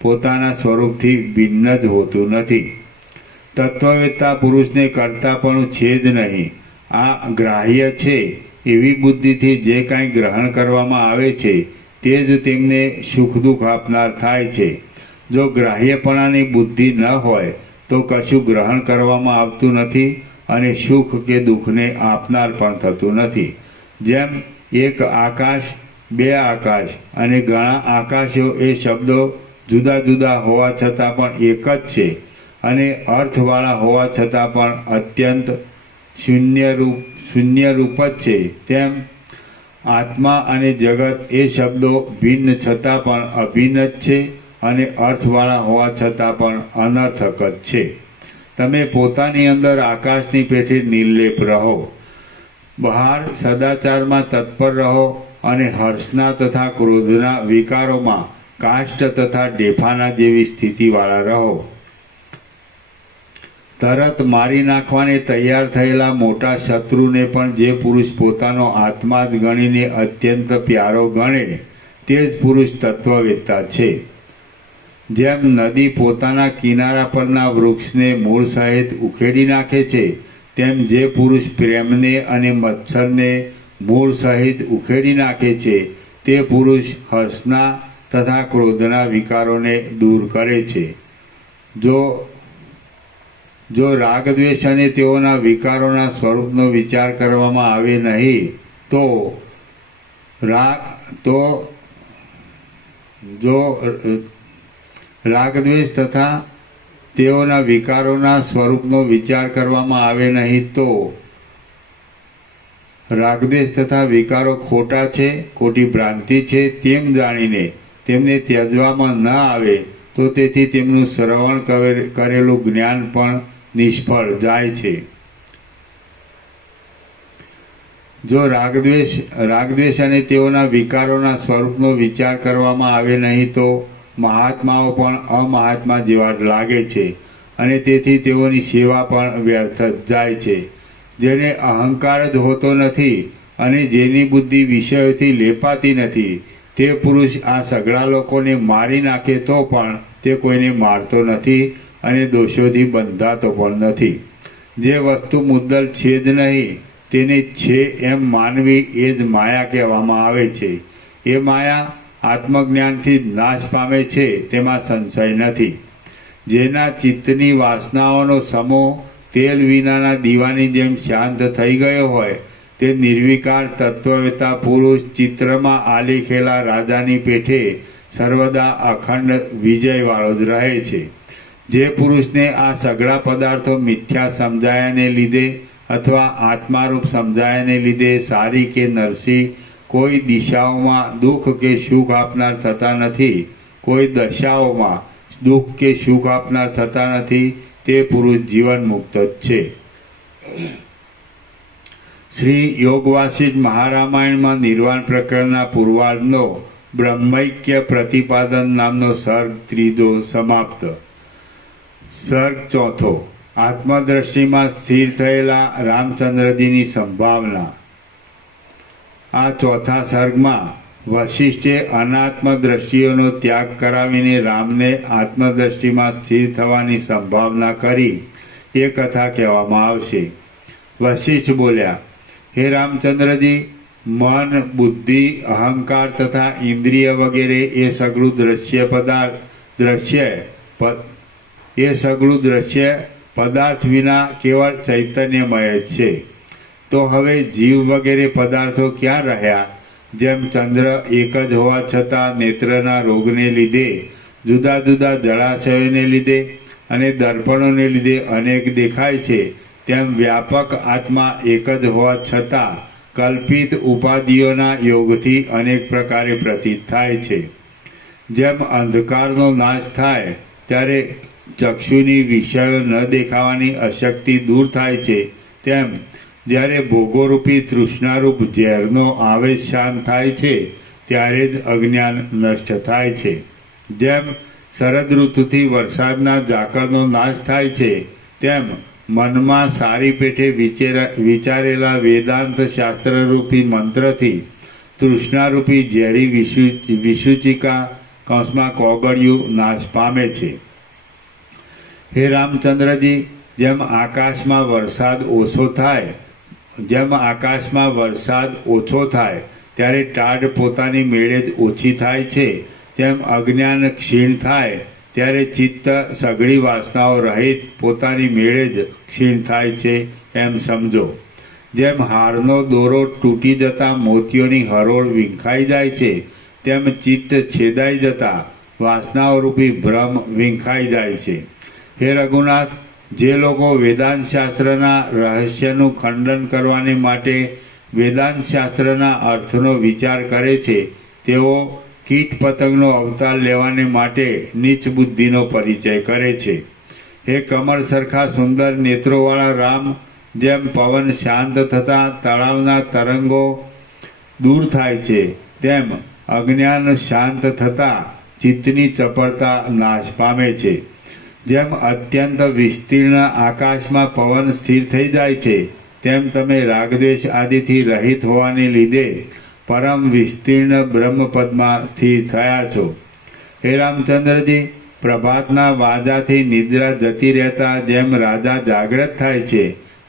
પોતાના સ્વરૂપથી ભિન્ન જ હોતું નથી. તત્વવેત્તા પુરુષને કરતા પણ છે જ નહીં. આ ગ્રાહ્ય છે એવી બુદ્ધિથી જે કાંઈ ગ્રહણ કરવામાં આવે છે તે જ તેમને સુખ દુઃખ આપનાર થાય છે. જો ગ્રાહ્યપણાની બુદ્ધિ ન હોય તો કશું ગ્રહણ કરવામાં આવતું નથી અને સુખ કે દુઃખને આપનાર પણ થતું નથી. જેમ એક આકાશ, બે આકાશ અને ઘણા આકાશો એ શબ્દો જુદા જુદા હોવા છતાં પણ એક જ છે અને અર્થવાળા હોવા છતાં પણ અત્યંત શૂન્ય રૂપ જ છે, તેમ આત્મા અને જગત એ શબ્દો ભિન્ન છતાં પણ અભિન્ન જ છે અને અર્થવાળા હોવા છતાં પણ અનર્થક જ છે. તમે પોતાની અંદર આકાશની પેઠે નિર્લેપ રહો, બહાર સદાચારમાં તત્પર રહો અને હર્ષના તથા ક્રોધના વિકારોમાં કાષ્ટ તથા ડેફાના જેવી સ્થિતિવાળા રહો. તરત મારી નાખવાને તૈયાર થયેલા મોટા શત્રુને પણ જે પુરુષ પોતાનો આત્મા જ ગણીને અત્યંત પ્યારો ગણે તે જ પુરુષ તત્વવેત્તા છે. જેમ નદી પોતાના કિનારા પરના વૃક્ષને મૂળ સહિત ઉખેડી નાખે છે, તેમ જે પુરુષ પ્રેમને અને મત્સરને મૂળ સહિત ઉખેડી નાખે છે તે પુરુષ હર્ષના તથા ક્રોધના વિકારોને દૂર કરે છે. જો રાગદ્વેષ અને તેઓના વિકારોના સ્વરૂપનો વિચાર કરવામાં આવે નહીં તો રાગદ્વેષ તથા તેઓના વિકારોના સ્વરૂપનો વિચાર કરવામાં આવે નહીં તો રાગદ્વેષ તથા વિકારો ખોટા છે, ખોટી ભ્રાંતિ છે તેમ જાણીને તેમને ત્યજવામાં ન આવે તો તેથી તેમનું શ્રવણ કરેલું જ્ઞાન પણ નિષ્ફળ જાય છે. જો રાગદ્વેષ અને તેઓના વિકારોના સ્વરૂપનો વિચાર કરવામાં આવે નહીં તો મહાત્માઓ પણ અમાહાત્મા જેવા લાગે છે અને તેથી તેઓની સેવા પણ વ્યર્થ જ જાય છે. જેને અહંકાર જ હોતો નથી અને જેની બુદ્ધિ વિષયોથી લેપાતી નથી તે પુરુષ આ સઘળા લોકોને મારી નાખે તો પણ તે કોઈને મારતો નથી અને દોષોથી બંધાતો પણ નથી. જે વસ્તુ મુદ્દલ છે જ નહીં તેને છે એમ માનવી એ જ માયા કહેવામાં આવે છે. એ માયા આત્મજ્ઞાનથી જ નાશ પામે છે, તેમાં સંશય નથી. જેના ચિત્તની વાસનાઓનો સમૂહ તેલ વિનાના દીવાની જેમ શાંત થઈ ગયો હોય, તે નિર્વિકાર તત્વવેતા પુરુષ ચિત્રમાં આલેખેલા રાજાની પેઠે સર્વદા અખંડ વિજયવાળો જ રહે છે. જે પુરુષને આ સઘળા પદાર્થો મિથ્યા સમજાયાને લીધે અથવા આત્મારૂપ સમજાયાને લીધે સારી કે નરસી કોઈ દિશાઓમાં દુઃખ કે સુખ આપનાર થતા નથી, કોઈ દશાઓમાં દુઃખ કે સુખ આપનાર થતા નથી, તે પુરુષ જીવન મુક્ત જ છે. શ્રી યોગવાસિષ્ઠ મહારામાયણમાં નિર્વાણ પ્રકરણના પૂર્વાર્ધનો બ્રહ્મૈક્ય પ્રતિપાદન નામનો સર્ગ ત્રીજો સમાપ્ત. સર્ગ ચોથો આત્મદ્રષ્ટિમાં સ્થિર થયેલા રામચંદ્રજીની સંભાવના. આ ચોથા સર્ગમાં વશિષ્ઠે અનાત્મ દ્રષ્ટિઓનો ત્યાગ કરાવીને રામને આત્મદ્રષ્ટિમાં સ્થિર થવાની સંભાવના કરી એ કથા કહેવામાં આવશે. વશિષ્ઠ બોલ્યા, હે રામચંદ્રજી, મન, બુદ્ધિ, અહંકાર તથા ઇન્દ્રિય વગેરે એ સઘળું દ્રશ્ય પદાર્થ વિના કેવળ ચૈતન્યમય જ છે. તો હવે જીવ વગેરે પદાર્થો ક્યાં રહ્યા? જેમ ચંદ્ર એક જ હોવા છતાં નેત્રના રોગને લીધે, જુદા જુદા જળાશયોને લીધે અને દર્પણોને લીધે અનેક દેખાય છે, તેમ વ્યાપક આત્મા એક જ હોવા છતાં કલ્પિત ઉપાધિઓના યોગથી અનેક પ્રકારે પ્રતીત થાય છે. જેમ અંધકારનો નાશ થાય ત્યારે ચક્ષુની વિષયો ન દેખાવાની અશક્તિ દૂર થાય છે, તેમ જ્યારે ભોગોરૂપી તૃષ્ણારૂપ ઝેરનો આવેશ શાંત થાય છે ત્યારે જ અજ્ઞાન નષ્ટ થાય છે. જેમ શરદ ઋતુથી વરસાદના ઝાકળનો નાશ થાય છે, તેમ મનમાં સારી પેઠે વિચારેલા વેદાંત શાસ્ત્રરૂપી મંત્રથી તૃષ્ણારૂપી ઝેરી વિસૂચિકા કૌંસમાં કોગળિયું નાશ પામે છે. હે રામચંદ્રજી, જેમ આકાશમાં વરસાદ ઓછો થાય ત્યારે ટાઢ પોતાની મેળે જ ઓછી થાય છે, તેમ અજ્ઞાન ક્ષીણ થાય ત્યારે ચિત્ત સઘળી વાસનાઓ રહિત પોતાની મેળે જ ક્ષીણ થાય છે, એમ સમજો. જેમ હારનો દોરો તૂટી જતા મોતીઓની હરોળ વીંખાઈ જાય છે, તેમ ચિત્ત છેદાઈ જતા વાસનાઓ રૂપી ભ્રમ વીંખાઈ જાય છે. હે રઘુનાથ, જે લોકો વેદાંત શાસ્ત્રના રહસ્યનું ખંડન કરવાને માટે વેદાંત શાસ્ત્રના અર્થનો વિચાર કરે છે, તેઓ કીટ પતંગનો અવતાર લેવાને માટે નીચ બુદ્ધિનો પરિચય કરે છે. હે કમળ સરખા સુંદર નેત્રોવાળા રામ, જેમ પવન શાંત થતાં તળાવના તરંગો દૂર થાય છે, તેમ અજ્ઞાન શાંત થતાં ચિત્તની ચપળતા નાશ પામે છે. જેમ અત્યંત વિસ્તીર્ણ આકાશમાં પવન સ્થિર થઈ જાય છે, તેમ તમે રાગદ્વેષ આદિથી રહિત હોવાને લીધે પરમ વિસ્તીર્ણ બ્રહ્મપદમાં સ્થિર થયા છો. હે રામચંદ્રજી, પ્રભાતના વાજાથી નિદ્રા જતી રહેતા જેમ રાજા જાગ્રત થાય છે,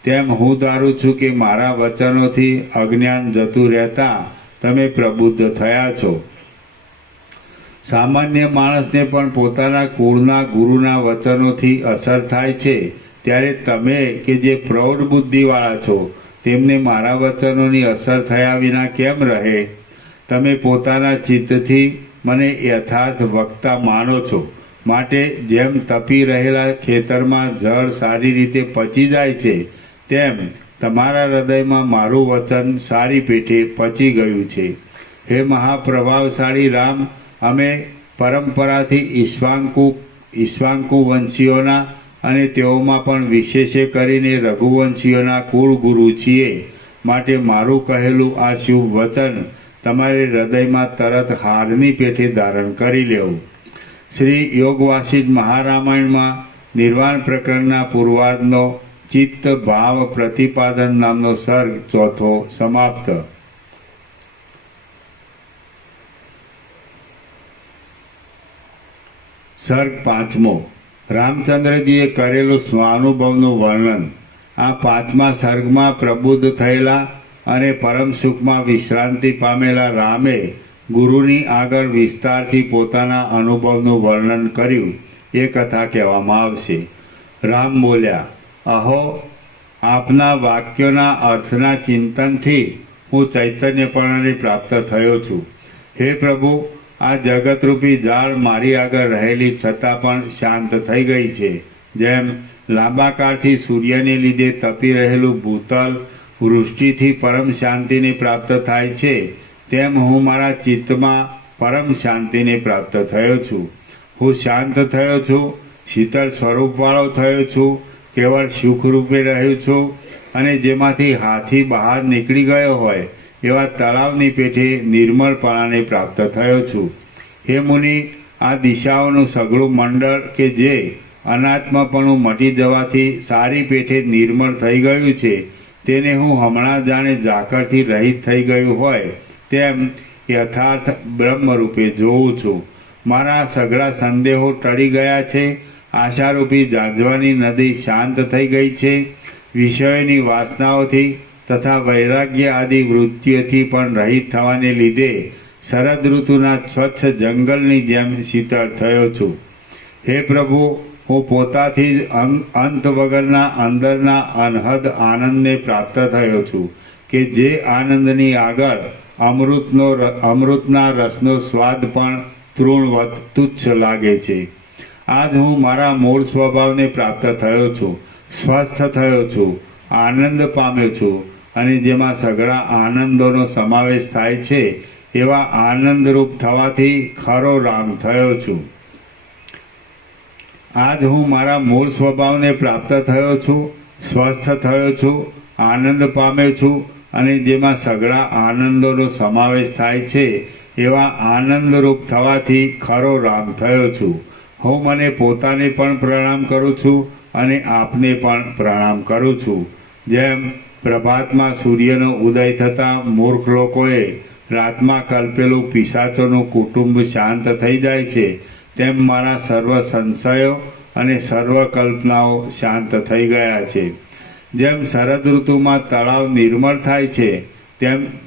તેમ હું ધારું છું કે મારા વચનોથી અજ્ઞાન જતું રહેતા તમે પ્રબુદ્ધ થયા છો. સામાન્ય માણસને પણ પોતાના કુળના ગુરુના વચનોથી અસર થાય છે, ત્યારે તમે કે જે પ્રૌઢ બુદ્ધિવાળા છો, તેમને મારા વચનોની અસર થયા વિના કેમ રહે? તમે પોતાના ચિત્તથી મને યથાર્થ વક્તા માનો છો, માટે જેમ તપી રહેલા ખેતરમાં જળ સારી રીતે પચી જાય છે, તેમ તમારા હૃદયમાં મારું વચન સારી પેઠે પચી ગયું છે. હે મહાપ્રભાવશાળી રામ, અમે પરંપરાથી ઈક્ષ્વાકુ વંશીઓના અને તેઓમાં પણ વિશેષે કરીને રઘુવંશીઓના કુળ ગુરુ છીએ, માટે મારું કહેલું આ શુભ વચન તમારે હૃદયમાં તરત હારની પેઠે ધારણ કરી લેવું. શ્રી યોગવાસિષ્ઠ મહારામાયણમાં નિર્વાણ પ્રકરણના પૂર્વાર્ધનો ચિત્ત ભાવ પ્રતિપાદન નામનો સર્ગ ચોથો સમાપ્ત. સર્ગ પાંચમો. રામચંદ્રજીએ કરેલું સ્વાનુભવનું વર્ણન. આ પાંચમા સર્ગમાં પ્રબુદ્ધ થયેલા અને પરમ સુખમાં વિશ્રાંતિ પામેલા રામે ગુરુની આગળ વિસ્તારથી પોતાના અનુભવનું વર્ણન કર્યું એ કથા કહેવામાં આવશે. રામ બોલ્યા, અહો, આપના વાક્યોના અર્થના ચિંતનથી હું ચૈતન્યપણાને પ્રાપ્ત થયો છું. હે પ્રભુ, આ જગતરૂપી ઝાડ મારી આગળ રહેલી છતાં પણ શાંત થઈ ગઈ છે. જેમ લાંબા કાળથી સૂર્યને લીધે તપી રહેલું ભૂતલ વૃષ્ટિથી પરમ શાંતિને પ્રાપ્ત થાય છે, તેમ હું મારા ચિત્તમાં પરમ શાંતિને પ્રાપ્ત થયો છું. હું શાંત થયો છું, શીતળ સ્વરૂપવાળો થયો છું, કેવળ સુખરૂપે રહ્યો છું અને જેમાંથી હાથી બહાર નીકળી ગયો હોય એવા તળાવની પેઠે નિર્મળપણાને પ્રાપ્ત થયો છું. હે મુનિ, આ દિશાઓનું સઘળું મંડળ કે જે અનાત્માપણું મટી જવાથી સારી પેઠે નિર્મળ થઈ ગયું છે, તેને હું હમણાં જાણે ઝાકળથી રહિત થઈ ગયું હોય તેમ યથાર્થ બ્રહ્મરૂપે જોઉં છું. મારા સઘળા સંદેહો ટળી ગયા છે. આશારૂપી જાંજવાની નદી શાંત થઈ ગઈ છે. વિષયોની વાસનાઓથી તથા વૈરાગ્ય આદિ વૃત્તિઓથી પણ રહિત થવાને લીધે શરદ ઋતુના સ્વચ્છ જંગલની જેમ શીતળ થયો છું. હે પ્રભુ, હું પોતાથી જ અંત વગરના અંદરના અનહદ આનંદને પ્રાપ્ત થયો છું કે જે આનંદની આગળ અમૃતના રસનો સ્વાદ પણ તૃણવત તુચ્છ લાગે છે. આજ હું મારા મૂળ સ્વભાવને પ્રાપ્ત થયો છું, સ્વસ્થ થયો છું, આનંદ પામ્યો છું અને જેમાં સઘળા આનંદોનો સમાવેશ થાય છે એવા આનંદરૂપ થવાથી ખરો રામ થયો છું. આજ હું મારા મૂળ સ્વભાવને પ્રાપ્ત થયો છું, સ્વસ્થ થયો છું, આનંદ પામ્યો છું અને જેમાં સઘળા આનંદોનો સમાવેશ થાય છે એવા આનંદરૂપ થવાથી ખરો રામ થયો છું. હું મને પોતાને પણ પ્રણામ કરું છું અને આપને પણ પ્રણામ કરું છું. જેમ પ્રભાતમાં સૂર્યનો ઉદય થતાં મૂર્ખ લોકોએ રાતમાં કલ્પેલું પિશાચોનું કુટુંબ શાંત થઈ જાય છે, તેમ મારા સર્વ સંશયો અને સર્વ કલ્પનાઓ શાંત થઈ ગયા છે. જેમ શરદ ઋતુમાં તળાવ નિર્મળ થાય છે,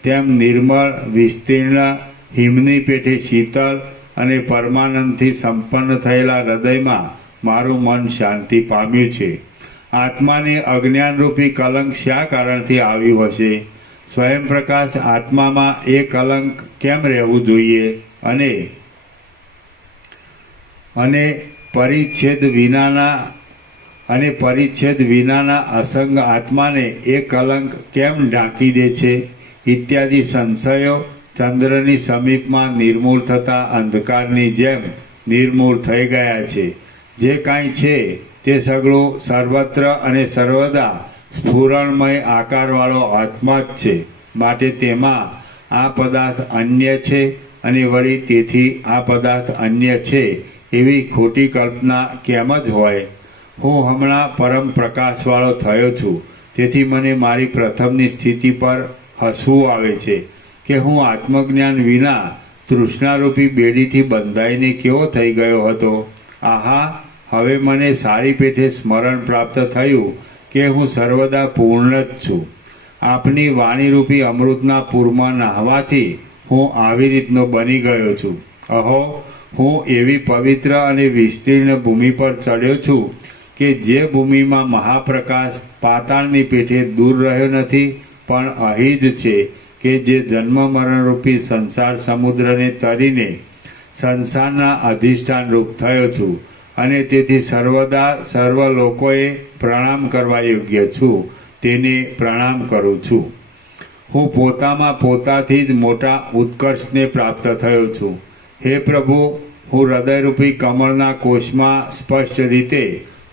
તેમ નિર્મળ વિસ્તીર્ણ હિમની પેઠે શીતળ અને પરમાનંદથી સંપન્ન થયેલા હૃદયમાં મારું મન શાંતિ પામ્યું છે. આત્માને અજ્ઞાનરૂપી કલંક શા કારણથી આવ્યું હશે? સ્વયં પ્રકાશ આત્મામાં એ કલંક કેમ રહેવું જોઈએ? અને પરિચ્છેદ વિનાના અસંગ આત્માને એ કલંક કેમ ઢાંકી દે છે? ઇત્યાદિ સંશયો ચંદ્રની સમીપમાં નિર્મૂળ થતા અંધકારની જેમ નિર્મૂળ થઈ ગયા છે. જે કાંઈ છે તે સગળું સર્વત્ર અને સર્વદા સ્ફુરણમય આકારવાળો આત્મા જ છે. માટે તેમાં આ પદાર્થ અન્ય છે અને વળી તેથી આ પદાર્થ અન્ય છે એવી ખોટી કલ્પના કેમ જ હોય? હું હમણાં પરમ પ્રકાશવાળો થયો છું, તેથી મને મારી પ્રથમની સ્થિતિ પર હસવું આવે છે કે હું આત્મજ્ઞાન વિના તૃષ્ણારૂપી બેડીથી બંધાઈને કેવો થઈ ગયો હતો. આહા, હવે મને સારી પેઠે સ્મરણ પ્રાપ્ત થયું કે હું સર્વદા પૂર્ણ જ છું. આપની વાણીરૂપી અમૃતના પૂરમાં નાહવાથી હું આવી રીતનો બની ગયો છું. અહો, હું એવી પવિત્ર અને વિસ્તીર્ણ ભૂમિ પર ચડ્યો છું કે જે ભૂમિમાં મહાપ્રકાશ પાતાળની પેઠે દૂર રહ્યો નથી, પણ અહીં જ છે કે જે જન્મ મરણરૂપી સંસાર સમુદ્રને તરીને સંસારના અધિષ્ઠાન રૂપ થયો છું અને તેથી સર્વદા સર્વ લોકોએ પ્રણામ કરવા યોગ્ય છું, તેને પ્રણામ કરું છું. હું પોતામાં પોતાથી જ મોટા ઉત્કર્ષને પ્રાપ્ત થયો છું. હે પ્રભુ, હું હૃદયરૂપી કમળના કોષમાં સ્પષ્ટ રીતે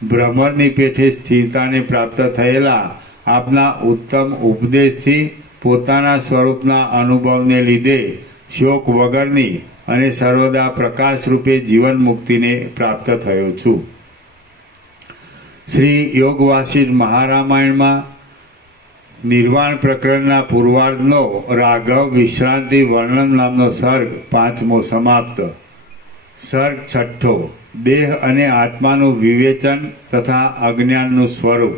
ભ્રમરની પેઠે સ્થિરતાને પ્રાપ્ત થયેલા આપના ઉત્તમ ઉપદેશથી પોતાના સ્વરૂપના અનુભવને લીધે શોક વગરની અને સર્વદા પ્રકાશ રૂપે જીવન મુક્તિને પ્રાપ્ત થયો છું. શ્રી યોગ વાસિષ્ઠ મહારામાયણમાં નિર્વાણ પ્રકરણના પૂર્વાર્ધનો રાઘવ વિશ્રાંતિ વર્ણન નામનો સર્ગ 5મો સમાપ્ત. સર્ગ 6 દેહ અને આત્માનું વિવેચન તથા અજ્ઞાનનું સ્વરૂપ.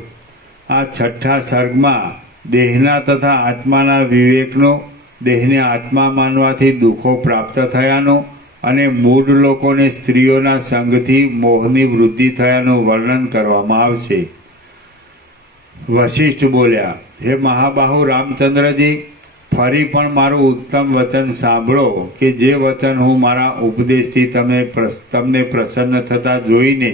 આ છઠ્ઠા સર્ગમાં દેહના તથા આત્માના વિવેકનો, દેહને આત્મા માનવાથી દુઃખો પ્રાપ્ત થયાનો અને મૂઢ લોકોને સ્ત્રીઓના સંગથી મોહની વૃદ્ધિ થયાનું વર્ણન કરવામાં આવશે. વશિષ્ઠ બોલ્યા, હે મહાબાહુ રામચંદ્રજી, ફરી પણ મારું ઉત્તમ વચન સાંભળો કે જે વચન હું મારા ઉપદેશથી તમને પ્રસન્ન થતા જોઈને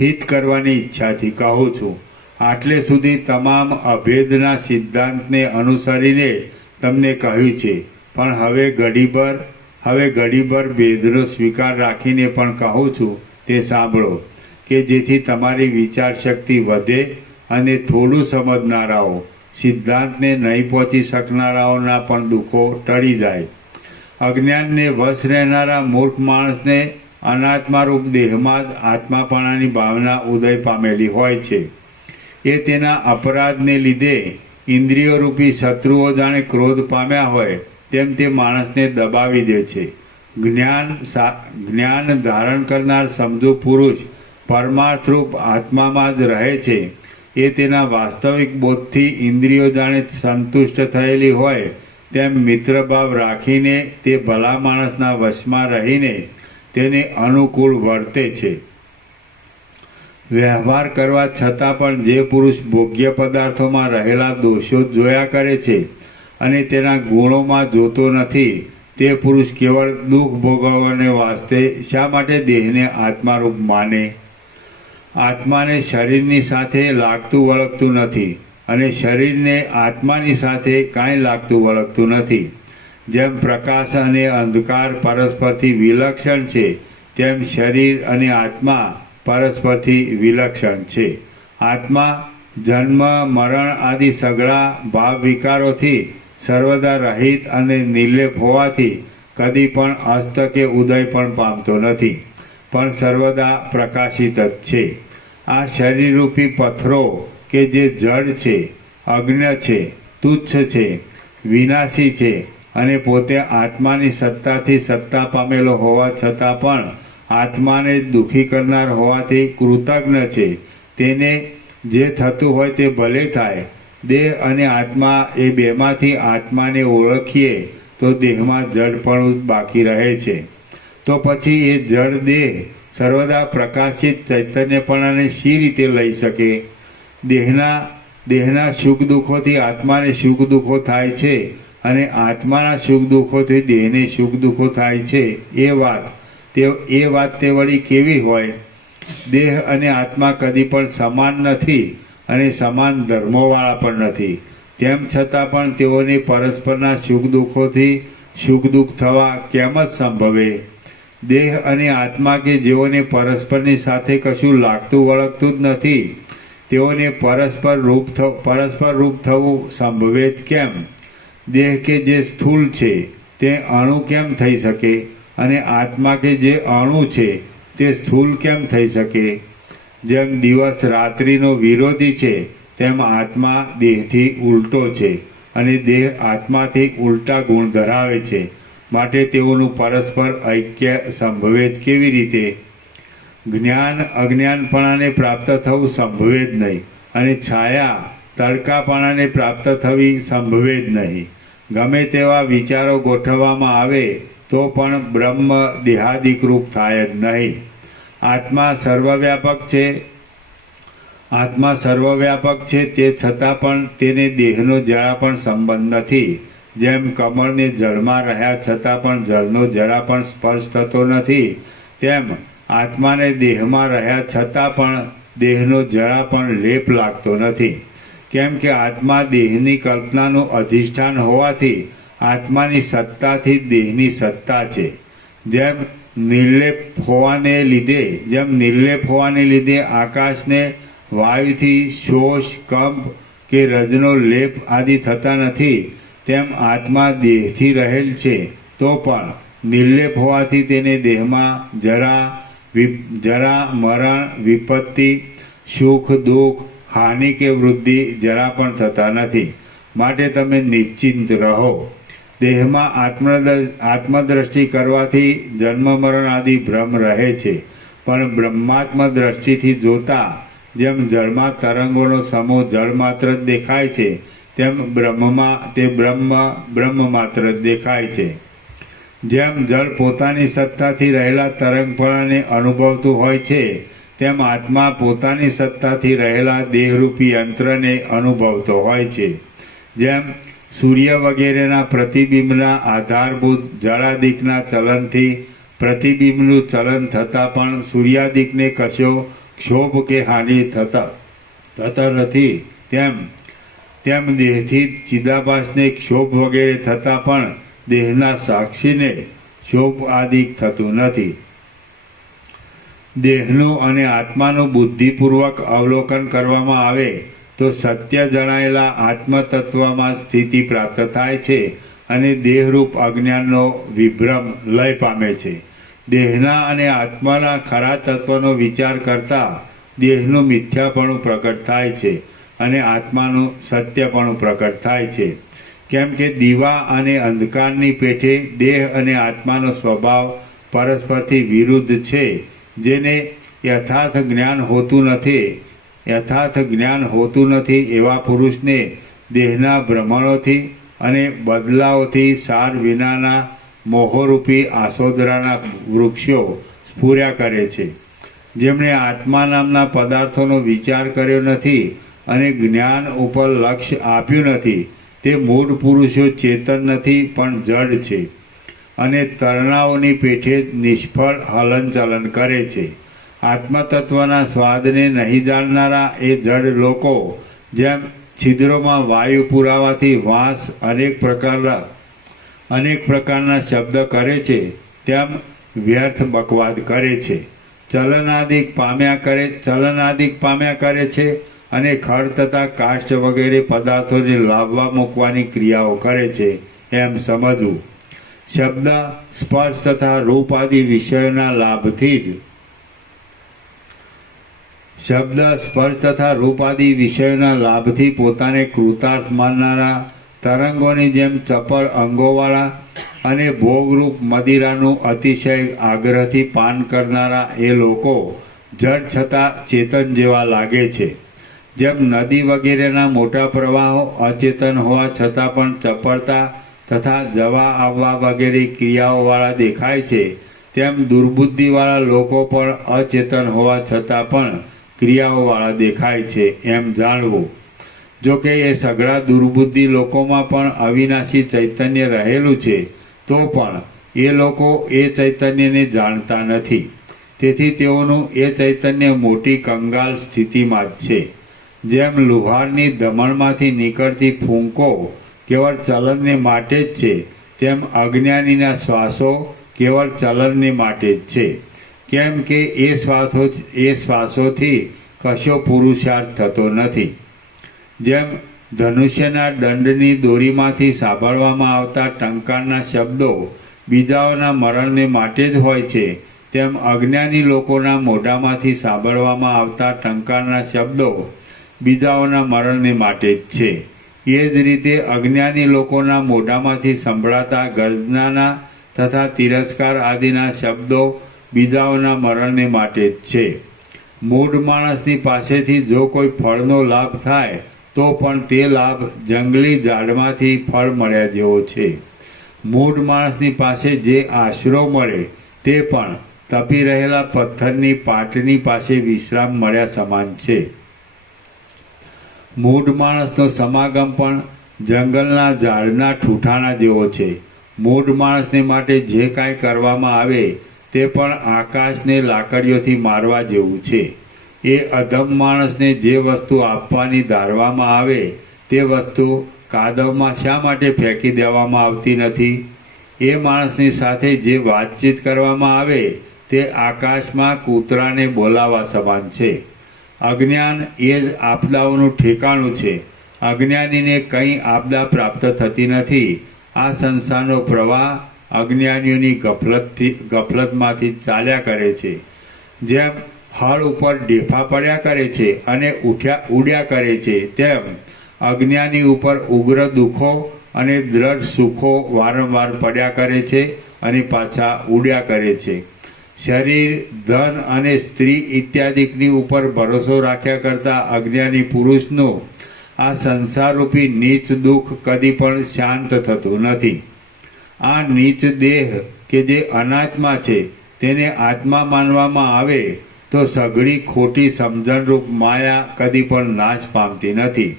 હિત કરવાની ઈચ્છાથી કહું છું. આટલે સુધી તમામ અભેદના સિદ્ધાંતને અનુસરીને તમને કહ્યું છે, પણ હવે ઘડીભર ભેદનો સ્વીકાર રાખીને પણ કહું છું તે સાંભળો, કે જેથી તમારી વિચાર શક્તિ વધે અને થોડું સમજનારાઓ, સિદ્ધાંતને નહીં પહોંચી શકનારાઓના પણ દુઃખો ટળી જાય. અજ્ઞાનને વશ રહેનારા મૂર્ખ માણસને અનાત્મારૂપ દેહમાં જ આત્માપણાની ભાવના ઉદય પામેલી હોય છે. એ તેના અપરાધને લીધે ઇન્દ્રિયોરૂપી શત્રુઓ જાણે ક્રોધ પામ્યા હોય તેમ તે માણસને દબાવી દે છે. જ્ઞાન ધારણ કરનાર સમજુ પુરુષ પરમાર્થરૂપ આત્મામાં જ રહે છે. એ તેના વાસ્તવિક બોધથી ઇન્દ્રિયો જાણે સંતુષ્ટ થયેલી હોય તેમ મિત્રભાવ રાખીને તે ભલા માણસના વશમાં રહીને તેને અનુકૂળ વર્તે છે. વ્યવહાર કરવા છતાં પણ જે પુરુષ ભોગ્ય પદાર્થોમાં રહેલા દોષો જોયા કરે છે અને તેના ગુણોમાં જોતો નથી, તે પુરુષ કેવળ દુઃખ ભોગવવાને વાસ્તે શા માટે દેહને આત્મારૂપ માને? આત્માને શરીરની સાથે લાગતું વળગતું નથી અને શરીરને આત્માની સાથે કાંઈ લાગતું વળગતું નથી. જેમ પ્રકાશ અને અંધકાર પરસ્પરથી વિલક્ષણ છે, તેમ શરીર અને આત્મા પરસ્પરથી વિલક્ષણ છે. આત્મા જન્મ મરણ આદિ સઘળા ભાવ વિકારોથી સર્વદા રહિત અને નિર્લેપ હોવાથી કદી પણ અસ્ત કે ઉદય પણ પામતો નથી, પણ સર્વદા પ્રકાશિત જ છે. આ શરીરરૂપી પથ્થરો કે જે જડ છે, અજ્ઞ છે, તુચ્છ છે, વિનાશી છે અને પોતે આત્માની સત્તાથી સત્તા પામેલો હોવા છતાં પણ આત્માને દુઃખી કરનાર હોવાથી કૃતજ્ઞ છે, તેને જે થતું હોય તે ભલે થાય. દેહ અને આત્મા એ બેમાંથી આત્માને ઓળખીએ તો દેહમાં જડપણું જ બાકી રહે છે. તો પછી એ જડ દેહ સર્વદા પ્રકાશિત ચૈતન્યપણાને શી રીતે લઈ શકે? દેહના સુખ દુઃખોથી આત્માને સુખ દુઃખો થાય છે અને આત્માના સુખ દુઃખોથી દેહને સુખ દુઃખો થાય છે. એ વાત તે વળી કેવી હોય? દેહ અને આત્મા કદી પણ સમાન નથી અને સમાન ધર્મોવાળા પણ નથી. તેમ છતાં પણ તેઓને પરસ્પરના સુખ દુઃખોથી સુખ દુઃખ થવા કેમ જ સંભવે? દેહ અને આત્મા કે જેઓને પરસ્પરની સાથે કશું લાગતું વળગતું જ નથી, તેઓને પરસ્પર રૂપ થવું સંભવે જ કેમ? દેહ કે જે સ્થૂળ છે તે અણુ કેમ થઈ શકે અને આત્મા કે જે અણુ છે તે સ્થૂળ કેમ થઈ શકે? જેમ દિવસ રાત્રિનો વિરોધી છે તેમ આત્મા દેહથી ઉલટો છે અને દેહ આત્માથી ઉલટા ગુણ ધરાવે છે. માટે તેઓનું પરસ્પર ઐક્ય સંભવે જ કેવી રીતે? જ્ઞાન અજ્ઞાનપણાને પ્રાપ્ત થવું સંભવે જ નહીં અને છાયા તડકાપણાને પ્રાપ્ત થવી સંભવે જ નહીં. ગમે તેવા વિચારો ગોઠવવામાં આવે તો પણ બ્રહ્મ દેહાદિકરૂપ થાય જ નહીં. આત્મા સર્વવ્યાપક છે તે છતાં પણ તેને દેહનો જરા પણ સંબંધ નથી. જેમ કમળને જળમાં રહ્યા છતાં પણ જળનો જરા પણ સ્પર્શ થતો નથી, તેમ આત્માને દેહમાં રહ્યા છતાં પણ દેહનો જરા પણ લેપ લાગતો નથી. કેમ કે આત્મા દેહની કલ્પનાનું અધિષ્ઠાન હોવાથી આત્માની સત્તાથી દેહની સત્તા છે. જેમ નિર્લેપ હોવાને લીધે આકાશને વાયુથી શોષ કંપ કે રજનો લેપ આદિ થતા નથી, તેમ આત્મા દેહથી રહેલ છે તો પણ નિર્લેપ હોવાથી તેને દેહમાં જરા મરણ વિપત્તિ સુખ દુઃખ હાનિ કે વૃદ્ધિ જરા પણ થતા નથી. માટે તમે નિશ્ચિંત રહો. દેહમાં આત્મદ્રષ્ટિ કરવાથી જન્મ મરણ આદિ ભ્રમ રહે છે, પણ બ્રહ્માત્મ દ્રષ્ટિથી જોતા જેમ જળમાં તરંગોનો સમૂહ જળ માત્ર જ દેખાય છે, તેમ બ્રહ્મમાં તે બ્રહ્મ માત્ર જ દેખાય છે. જેમ જળ પોતાની સત્તાથી રહેલા તરંગપણાને અનુભવતું હોય છે, તેમ આત્મા પોતાની સત્તાથી રહેલા દેહરૂપી યંત્રને અનુભવતો હોય છે. જેમ સૂર્ય વગેરેના પ્રતિબિંબના આધારભૂત જળાદિકના ચલનથી પ્રતિબિંબનું ચલન થતાં પણ સૂર્યાદિકને કશો ક્ષોભ કે હાનિ થતા નથી, તેમ દેહથી ચિદાભાસને ક્ષોભ વગેરે થતાં પણ દેહના સાક્ષીને ક્ષોભ આદિક થતું નથી. દેહનું અને આત્માનું બુદ્ધિપૂર્વક અવલોકન કરવામાં આવે તો સત્ય જણાયેલા આત્મતત્વમાં સ્થિતિ પ્રાપ્ત થાય છે અને દેહરૂપ અજ્ઞાનનો વિભ્રમ લય પામે છે. દેહના અને આત્માના ખરા તત્વનો વિચાર કરતા દેહનું મિથ્યાપણું પ્રકટ થાય છે અને આત્માનું સત્યપણું પ્રકટ થાય છે. કેમ કે દીવા અને અંધકારની પેઠે દેહ અને આત્માનો સ્વભાવ પરસ્પરથી વિરુદ્ધ છે. જેને યથાર્થ જ્ઞાન હોતું નથી એવા પુરુષને દેહના ભ્રમણોથી અને બદલાવોથી સાર વિનાના મોહરૂપી આસોદરાના વૃક્ષો સ્ફુર્યા કરે છે. જેમણે આત્મા નામના પદાર્થોનો વિચાર કર્યો નથી અને જ્ઞાન ઉપર લક્ષ્ય આપ્યું નથી, તે મૂળ પુરુષો ચેતન નથી પણ જડ છે અને તરણાઓની પેઠે નિષ્ફળ હલનચલન કરે છે. આત્મતત્વના સ્વાદને નહીં જાણનારા એ જડ લોકો જેમ છિદ્રોમાં વાયુ પુરાવાથી વાંસ અનેક પ્રકારના શબ્દ કરે છે, તેમ વ્યર્થ બકવાદ કરે છે. ચલનાદિક પામ્યા કરે છે અને ખડ તથા કાષ્ઠ વગેરે પદાર્થોને લાવવા મૂકવાની ક્રિયાઓ કરે છે એમ સમજવું. શબ્દ સ્પર્શ તથા રૂપ આદિ વિષયોના લાભથી પોતાને કૃતાર્થ માનનારા તરંગોની જેમ ચપળ અંગોવાળા અને ભોગરૂપ મદિરાનું અતિશય આગ્રહથી પાન કરનારા એ લોકો જડ છતાં ચેતન જેવા લાગે છે. જેમ નદી વગેરેના મોટા પ્રવાહો અચેતન હોવા છતાં પણ ચપળતા તથા જવા આવવા વગેરે ક્રિયાઓવાળા દેખાય છે, તેમ દુર્બુદ્ધિવાળા લોકો પણ અચેતન હોવા છતાં પણ ક્રિયાઓવાળા દેખાય છે એમ જાણવું. જોકે એ સઘળા દુર્બુદ્ધિ લોકોમાં પણ અવિનાશી ચૈતન્ય રહેલું છે, તો પણ એ લોકો એ ચૈતન્યને જાણતા નથી. તેથી તેઓનું એ ચૈતન્ય મોટી કંગાલ સ્થિતિમાં જ છે. જેમ લુહારની દમણમાંથી નીકળતી ફૂંકો કેવળ ચલનને માટે જ છે, તેમ અજ્ઞાનીના શ્વાસો કેવળ ચલનને માટે જ છે. કેમ કે એ શ્વાસોથી કશો પુરુષાર્થ થતો નથી. જેમ ધનુષ્યના દંડની દોરીમાંથી સાંભળવામાં આવતા ટંકારના શબ્દો બીજાઓના મરણને માટે જ હોય છે, તેમ અજ્ઞાની લોકોના મોઢામાંથી સાંભળવામાં આવતા ટંકારના શબ્દો બીજાઓના મરણને માટે જ છે. એ જ રીતે અજ્ઞાની લોકોના મોઢામાંથી સંભળાતા ગર્જનાના તથા તિરસ્કાર આદિના શબ્દો બીજાઓના મરણને માટે જ છે. મૂઢ માણસની પાસેથી જો કોઈ ફળનો લાભ થાય તો પણ તે લાભ જંગલી ઝાડમાંથી ફળ મળ્યા જેવો છે. મૂઢ માણસની પાસે જે આશરો મળે તે પણ તપી રહેલા પથ્થરની પાટની પાસે વિશ્રામ મળ્યા સમાન છે. મૂઢ માણસનો સમાગમ પણ જંગલના ઝાડના ઠૂઠાણા જેવો છે. મૂઢ માણસને માટે જે કાંઈ કરવામાં આવે તે પણ આકાશને લાકડીઓથી મારવા જેવું છે. એ અધમ માણસને જે વસ્તુ આપવાની ધારવામાં આવે તે વસ્તુ કાદવમાં શા માટે ફેંકી દેવામાં આવતી નથી? એ માણસની સાથે જે વાતચીત કરવામાં આવે તે આકાશમાં કૂતરાને બોલાવા સમાન છે. અજ્ઞાન એ જ આપદાઓનું ઠેકાણું છે. અજ્ઞાનીને કંઈ આપદા પ્રાપ્ત થતી નથી. આ સંસારનો પ્રવાહ અજ્ઞાનીઓની ગફલતમાંથી ચાલ્યા કરે છે. જેમ હળ ઉપર ઢેફા પડ્યા કરે છે અને ઉડ્યા કરે છે, તેમ અજ્ઞાની ઉપર ઉગ્ર દુઃખો અને દ્રઢ સુખો વારંવાર પડ્યા કરે છે અને પાછા ઉડ્યા કરે છે. શરીર, ધન અને સ્ત્રી ઇત્યાદિની ઉપર ભરોસો રાખ્યા કરતા અજ્ઞાની પુરુષનું આ સંસારરૂપી નીચ દુઃખ કદી પણ શાંત થતું નથી. આ નીચ દેહ કે જે અનાત્મા છે તેને આત્મા માનવામાં આવે તો સઘળી ખોટી સમજણરૂપ માયા કદી પણ નાશ પામતી નથી.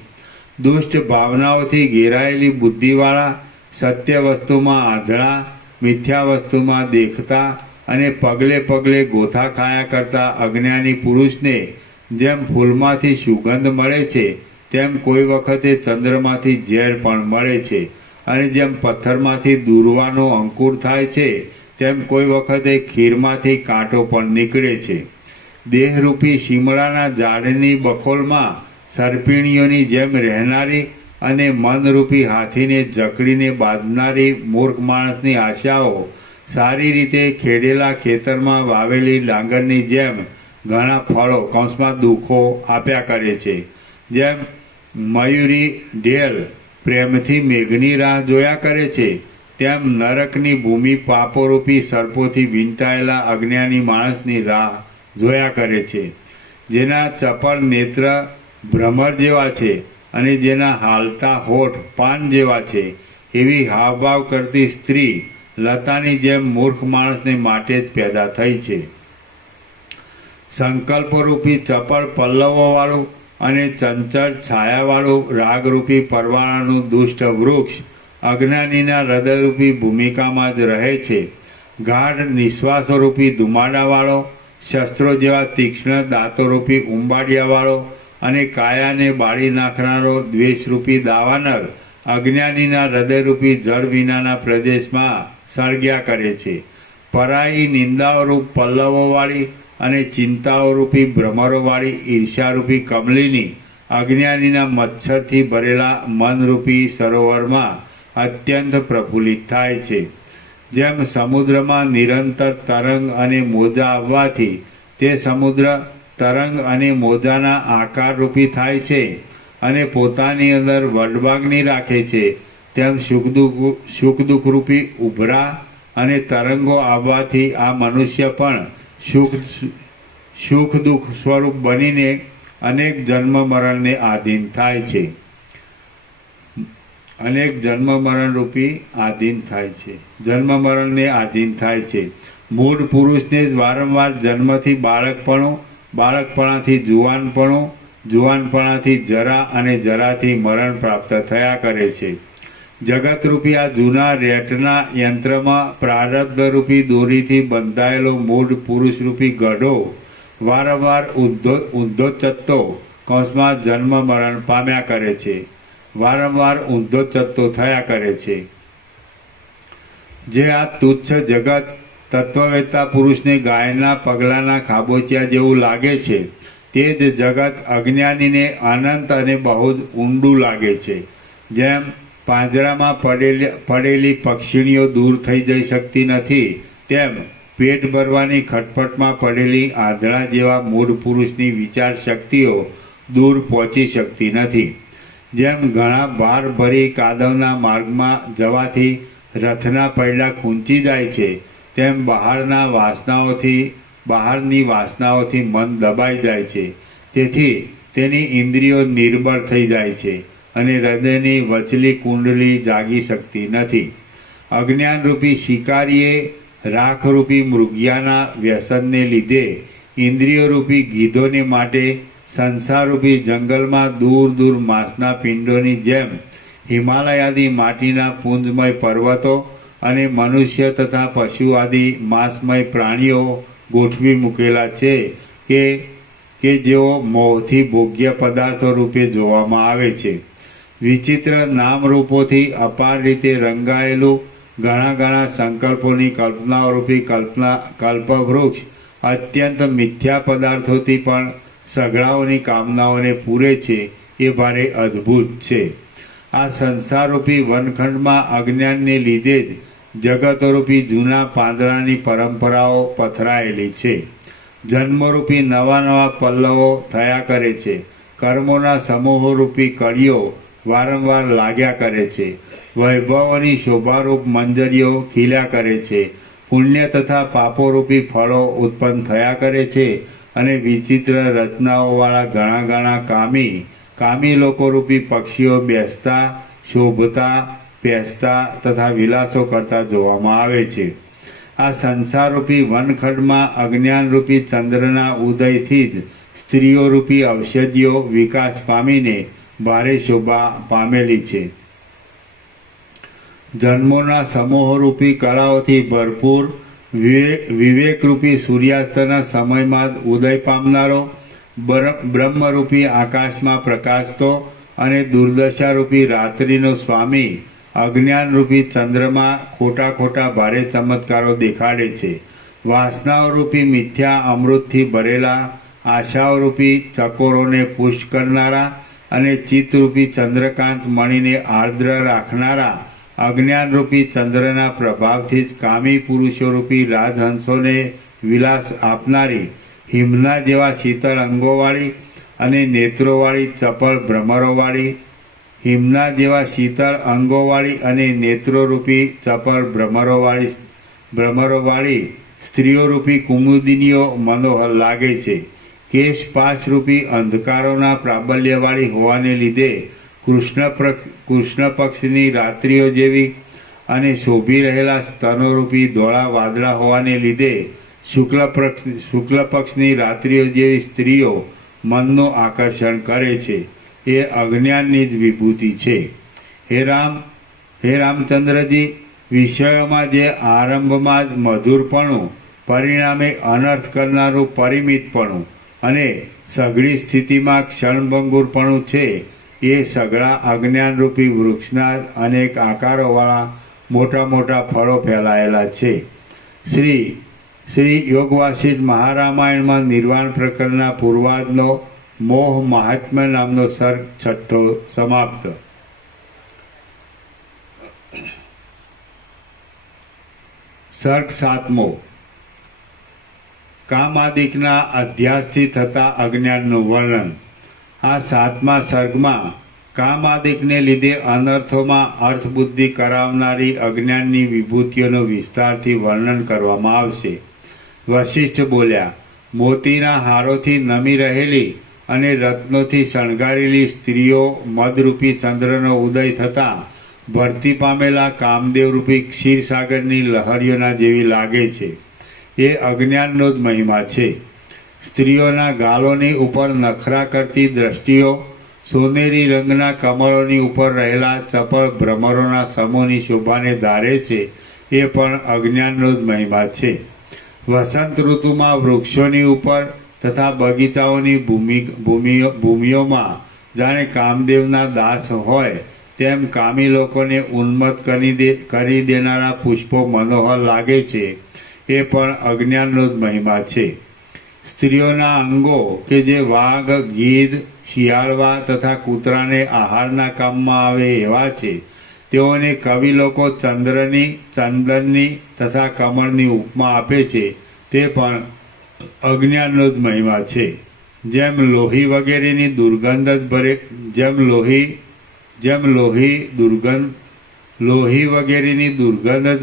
દુષ્ટ ભાવનાઓથી ઘેરાયેલી બુદ્ધિવાળા, સત્ય વસ્તુમાં આંધળા, મિથ્યા વસ્તુમાં દેખતા અને પગલે પગલે ગોથા ખાયા કરતા અજ્ઞાની પુરુષને જેમ ફૂલમાંથી સુગંધ મળે છે તેમ કોઈ વખતે ચંદ્રમાંથી ઝેર પણ મળે છે, અને જેમ પથ્થરમાંથી દૂર્વાનો અંકુર થાય છે તેમ કોઈ વખતે ખીરમાંથી કાંટો પણ નીકળે છે. દેહરૂપી શિમળાના ઝાડની બખોલમાં સર્પિણીઓની જેમ રહેનારી અને મનરૂપી હાથીને જકડીને બાંધનારી મૂર્ખ માણસની આશાઓ સારી રીતે ખેડેલા ખેતરમાં વાવેલી ડાંગરની જેમ ઘણા ફળો કૌંસમાં દુઃખો આપ્યા કરે છે. જેમ મયુરી ઢેલ પ્રેમથી મેઘની રાહ જોયા કરે છે તેમ નરકની ભૂમિ પાપોરૂપી સર્પોથી વીંટાયેલા અજ્ઞાની માણસની રાહ જોયા કરે છે. જેના ચપળ નેત્ર ભ્રમર જેવા છે અને જેના હાલતા હોઠ પાન જેવા છે એવી હાવભાવ કરતી સ્ત્રી લતાની જેમ મૂર્ખ માણસને માટે જ પેદા થઈ છે. સંકલ્પરૂપી ચપળ પલ્લવોવાળું અને ચંચળ છાયાવાળું રાગરૂપી પરવાળાનું દુષ્ટ વૃક્ષ અજ્ઞાનીના હૃદયરૂપી ભૂમિકામાં જ રહે છે. ગાઢ નિશ્વાસોરૂપી ધુમાડાવાળો, શસ્ત્રો જેવા તીક્ષ્ણ દાંતોરૂપી ઉંબાડિયાવાળો અને કાયાને બાળી નાખનારો દ્વેષરૂપી દાવાનળ અજ્ઞાનીના હૃદયરૂપી જળ વિનાના પ્રદેશમાં સળગ્યા કરે છે. પરાઈ નિંદાઓરૂપ પલ્લવોવાળી અને ચિંતાઓરૂપી ભ્રમરોવાળી ઈર્ષ્યારૂપી કમલીની અજ્ઞાનીના મચ્છરથી ભરેલા મનરૂપી સરોવરમાં અત્યંત પ્રફુલ્લિત થાય છે. જેમ સમુદ્રમાં નિરંતર તરંગ અને મોજા આવવાથી તે સમુદ્ર તરંગ અને મોજાના આકારરૂપી થાય છે અને પોતાની અંદર વડવાગ્નિ રાખે છે, તેમ સુખ દુઃખરૂપી ઉભરા અને તરંગો આવવાથી આ મનુષ્ય પણ સુખ દુઃખ સ્વરૂપ બનીને અનેક જન્મ મરણને આધીન થાય છે. અનેક જન્મ મરણ રૂપી આધીન થાય છે, જન્મ મરણને આધીન થાય છે. મૂળ પુરુષને જ વારંવાર જન્મથી બાળકપણું, બાળકપણાથી જુવાનપણું, જુવાનપણાથી જરા અને જરાથી મરણ પ્રાપ્ત થયા કરે છે. જગતરૂપી આ જૂના રેટના યંત્રમાં પ્રારબ્ધરૂપી દોરીથી બંધાયેલો મૂળ પુરુષરૂપી ગઢો વારંવાર ઊંધોચત્તો કૌંસમાં જન્મ મરણ પામ્યા કરે છે, વારંવાર ઊંધોચત્તો થયા કરે છે. જે આ તુચ્છ જગત તત્વવેત્તા પુરુષને ગાયના પગલાના ખાબોચિયા જેવું લાગે છે તે જ જગત અજ્ઞાનીને અનંત અને બહુ જ ઊંડું લાગે છે. જેમ પાંજરામાં પડેલી પક્ષીણીઓ દૂર થઈ જઈ શકતી નથી તેમ પેટ ભરવાની ખટપટમાં પડેલી આંધળા જેવા મૂળ પુરુષની વિચાર શક્તિઓ દૂર પહોંચી શકતી નથી. જેમ ઘણા ભાર ભરી કાદવના માર્ગમાં જવાથી રથના પૈડા ખૂંચી જાય છે તેમ બહારની વાસનાઓથી મન દબાઈ જાય છે. તેથી તેની ઇન્દ્રિયો નિર્બળ થઈ જાય છે અને હૃદયની વચલી કુંડલી જાગી શકતી નથી. અજ્ઞાનરૂપી શિકારીએ રાખરૂપી મૃગિયાના વ્યસનને લીધે ઇન્દ્રિયોરૂપી ગીધોને માટે સંસારરૂપી જંગલમાં દૂર દૂર માંસના પિંડોની જેમ હિમાલયાદી માટીના પુંજમય પર્વતો અને મનુષ્ય તથા પશુ આદિ માંસમય પ્રાણીઓ ગોઠવી મૂકેલા છે કે જેઓ મોહથી ભોગ્ય પદાર્થો રૂપે જોવામાં આવે છે. વિચિત્ર નામરૂપોથી અપાર રીતે રંગાયેલું ઘણા સંકલ્પોની કલ્પનારૂપી કલ્પવૃક્ષ અત્યંત મિથ્યા પદાર્થોથી પણ સઘળાઓની કામનાઓને પૂરે છે એ ભારે અદ્ભુત છે. આ સંસારરૂપી વનખંડમાં અજ્ઞાનને લીધે જ જગતરૂપી જૂના પાંદડાની પરંપરાઓ પથરાયેલી છે. જન્મરૂપી નવા પલ્લવો થયા કરે છે. કર્મોના સમૂહોરૂપી કળીઓ વારંવાર લાગ્યા કરે છે. વૈભવોની શોભારૂપ મંજરીઓ ખીલ્યા કરે છે. પુણ્ય તથા પાપોરૂપી ફળો ઉત્પન્ન થયા કરે છે અને વિચિત્ર રચનાઓવાળા ઘણા ઘણા કામી લોકોરૂપી પક્ષીઓ બેસતા, શોભતા, પેસતા તથા વિલાસો કરતા જોવામાં આવે છે. આ સંસારરૂપી વનખંડમાં અજ્ઞાનરૂપી ચંદ્રના ઉદયથી જ સ્ત્રીઓરૂપી ઔષધિઓ વિકાસ પામીને ભારે શોભા પામેલી છે. જન્મોના સમૂહરૂપી કળાઓથી ભરપૂર વિવેકરૂપી સૂર્યાસ્તના સમયમાં ઉદય પામનારો, બ્રહ્મરૂપી આકાશમાં પ્રકાશતો અને દુર્દશારૂપી રાત્રિનો સ્વામી અજ્ઞાનરૂપી ચંદ્રમાં ખોટા ભારે ચમત્કારો દેખાડે છે. વાસનાઓરૂપી મિથ્યા અમૃતથી ભરેલા આશાઓરૂપી ચકોરોને પુષ્ટ કરનારા અને ચિત્તરૂપી ચંદ્રકાંત મણીને આર્દ્ર રાખનારા અજ્ઞાનરૂપી ચંદ્રના પ્રભાવથી જ કામી પુરુષોરૂપી રાજહંસોને વિલાસ આપનારી હિમના જેવા શીતળ અંગોવાળી અને નેત્રોવાળી ચપળ ભ્રમરોવાળી હિમના જેવા શીતળ અંગોવાળી અને નેત્રોરૂપી ચપળ ભ્રમરોવાળી સ્ત્રીઓરૂપી કુમુદિનીઓ મનોહર લાગે છે. કેશ પાશરૂપી અંધકારોના પ્રાબલ્યવાળી હોવાને લીધે કૃષ્ણ પક્ષની રાત્રિઓ જેવી અને શોભી રહેલા સ્તનોરૂપી ધોળા વાદળા હોવાને લીધે શુક્લ પક્ષની રાત્રિઓ જેવી સ્ત્રીઓ મનનું આકર્ષણ કરે છે. એ અજ્ઞાનની જ વિભૂતિ છે. હે રામચંદ્રજી, વિષયોમાં જે આરંભમાં જ મધુરપણું, પરિણામે અનર્થ કરનારું પરિમિતપણું અને સઘળી સ્થિતિમાં ક્ષણભંગુરપણું છે, એ સઘળા અજ્ઞાનરૂપી વૃક્ષના અનેક આકારોવાળા મોટા ફળો ફેલાયેલા છે. શ્રી યોગવાસિષ્ઠ મહારામાયણમાં નિર્વાણ પ્રકરણના પૂર્વાદનો મોહ મહાત્મ્ય નામનો સર્ગ 6 સમાપ્ત. સર્ગ 7. કામાદિકના અધ્યાસથી થતા અજ્ઞાનનું વર્ણન. આ 7મા સર્ગમાં કામાદિકને લીધે અનર્થોમાં અર્થબુદ્ધિ કરાવનારી અજ્ઞાનની વિભૂતિઓનું વિસ્તારથી વર્ણન કરવામાં આવશે. વશિષ્ઠ બોલ્યા, મોતીના હારોથી નમી રહેલી અને રત્નોથી શણગારેલી સ્ત્રીઓ મદરૂપી ચંદ્રનો ઉદય થતાં ભરતી પામેલા કામદેવરૂપી ક્ષીરસાગરની લહરીઓના જેવી લાગે છે. એ અજ્ઞાનનો જ મહિમા છે. સ્ત્રીઓના ગાલોની ઉપર નખરા કરતી દ્રષ્ટિઓ સોનેરી રંગના કમળોની ઉપર રહેલા ચપળ ભ્રમરોના સમૂહની શોભાને ધારે છે. એ પણ અજ્ઞાનનો જ મહિમા છે. વસંત ઋતુમાં વૃક્ષોની ઉપર તથા બગીચાઓની ભૂમિઓમાં જાણે કામદેવના દાસ હોય તેમ કામી લોકોને ઉન્મત્ત કરી દેનારા પુષ્પો મનોહર લાગે છે. એ પણ અજ્ઞાનનો જ મહિમા છે. સ્ત્રીઓના અંગો કે જે વાઘ, ગીધ, શિયાળવા તથા કૂતરાને આહારના કામમાં આવે એવા છે, તેઓને કવિ લોકો ચંદનની તથા કમળની ઉપમા આપે છે. તે પણ અજ્ઞાનનો જ મહિમા છે. જેમ લોહી વગેરેની દુર્ગંધ વગેરેની દુર્ગંધ જ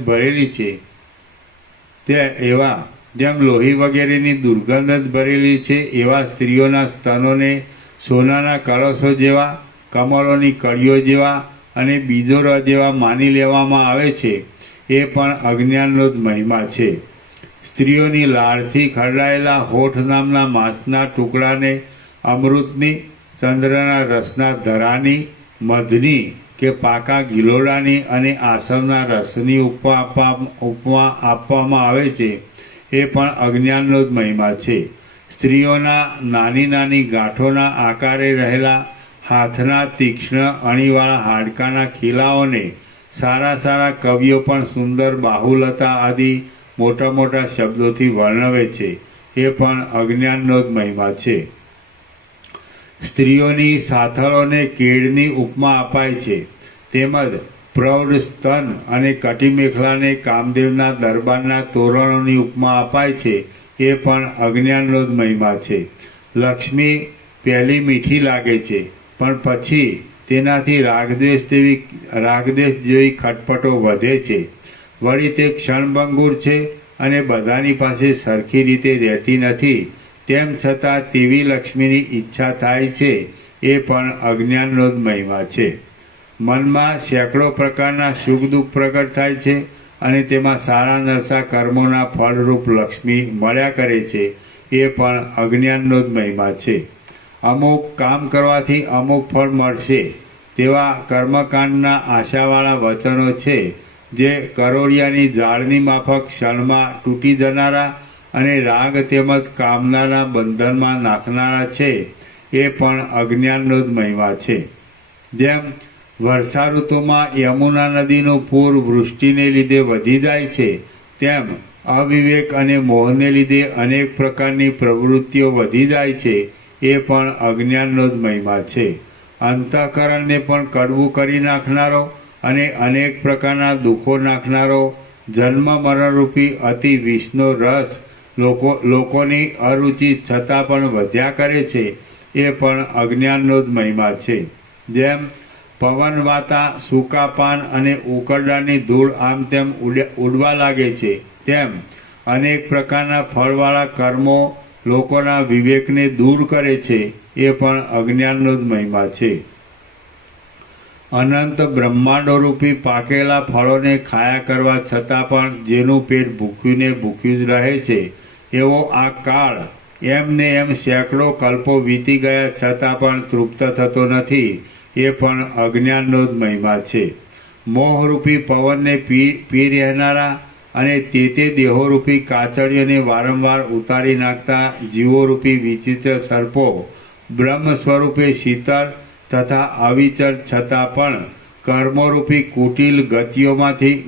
ભરેલી છે, એવા સ્ત્રીઓના સ્તનોને સોનાના કળશો જેવા, કમળોની કળીઓ જેવા અને બીજોરા જેવા માની લેવામાં આવે છે. એ પણ અજ્ઞાનનો જ મહિમા છે. સ્ત્રીઓની લાળથી ખરડાયેલા હોઠ નામના માંસના ટુકડાને અમૃતની, ચંદ્રના રસના ધરાની, મધની કે પાકા ગિલોડાની અને આસમના રસની ઉપમા આપવામાં આવે છે. એ પણ અજ્ઞાનનો જ મહિમા છે. સ્ત્રીઓના નાની ગાંઠોના આકારે રહેલા હાથના તીક્ષ્ણ અણીવાળા હાડકાના ખીલાઓને સારા કવિઓ પણ સુંદર બાહુલતા આદિ મોટા શબ્દોથી વર્ણવે છે. એ પણ અજ્ઞાનનો જ મહિમા છે. સ્ત્રીઓની સાથળોને કેળની ઉપમા અપાય છે. તેમજ પ્રૌઢ સ્તન અને કટીમેખલાને કામદેવના દરબારના તોરણોની ઉપમા અપાય છે. એ પણ અજ્ઞાનનો જ મહિમા છે. લક્ષ્મી પહેલી મીઠી લાગે છે, પણ પછી તેનાથી રાગદ્વેષ જેવી ખટપટો વધે છે. વળી તે ક્ષણભંગુર છે અને બધાની પાસે સરખી રીતે રહેતી નથી, તેમ છતાં તેવી લક્ષ્મીની ઈચ્છા થાય છે, એ પણ અજ્ઞાનનો જ મહિમા છે. મનમાં સેંકડો પ્રકારના સુખ દુઃખ પ્રગટ થાય છે અને તેમાં સારા નરસા કર્મોના ફળરૂપ લક્ષ્મી મળ્યા કરે છે, એ પણ અજ્ઞાનનો જ મહિમા છે. અમુક કામ કરવાથી અમુક ફળ મળશે તેવા કર્મકાંડના આશાવાળા વચનો છે, જે કરોળિયાની ઝાડની માફક ક્ષણમાં તૂટી જનારા અને રાગ તેમજ કામનાના બંધનમાં નાખનારા છે, એ પણ અજ્ઞાનનો જ મહિમા છે. જેમ વર્ષા ઋતુમાં યમુના નદીનું પૂર વૃષ્ટિને લીધે વધી જાય છે, તેમ અવિવેક અને મોહને લીધે અનેક પ્રકારની પ્રવૃત્તિઓ વધી જાય છે, એ પણ અજ્ઞાનનો જ મહિમા છે. અંતઃકરણને પણ કડવું કરી નાખનારો અને અનેક પ્રકારના દુઃખો નાખનારો જન્મ મરણરૂપી અતિ વિષનો રસ લોકોની અરુચિ છતાં પણ વધ્યા કરે છે, એ પણ અજ્ઞાનનો જ મહિમા છે. જેમ પવન વાતા સૂકા પાન અને ઉકરડાની ધૂળ આમ તેમ ઉડવા લાગે છે, તેમ અનેક પ્રકારના ફળવાળા કર્મો લોકોના વિવેકને દૂર કરે છે, એ પણ અજ્ઞાનનો જ મહિમા છે. અનંત બ્રહ્માંડોરૂપી પાકેલા ફળોને ખાયા કરવા છતાં પણ જેનું પેટ ભૂખ્યું ને ભૂખ્યું જ રહે છે, એવો આ કાળ એમને એમ સેંકડો કલ્પો વીતી ગયા છતાં પણ તૃપ્ત થતો નથી, એ પણ અજ્ઞાનનો જ મહિમા છે. મોહરૂપી પવનને પી રહેનારા અને તે દેહોરૂપી કાચળીઓને વારંવાર ઉતારી નાખતા જીવોરૂપી વિચિત્ર સર્પો બ્રહ્મ સ્વરૂપે શીતળ તથા અવિચર છતાં પણ કર્મોરૂપી કુટિલ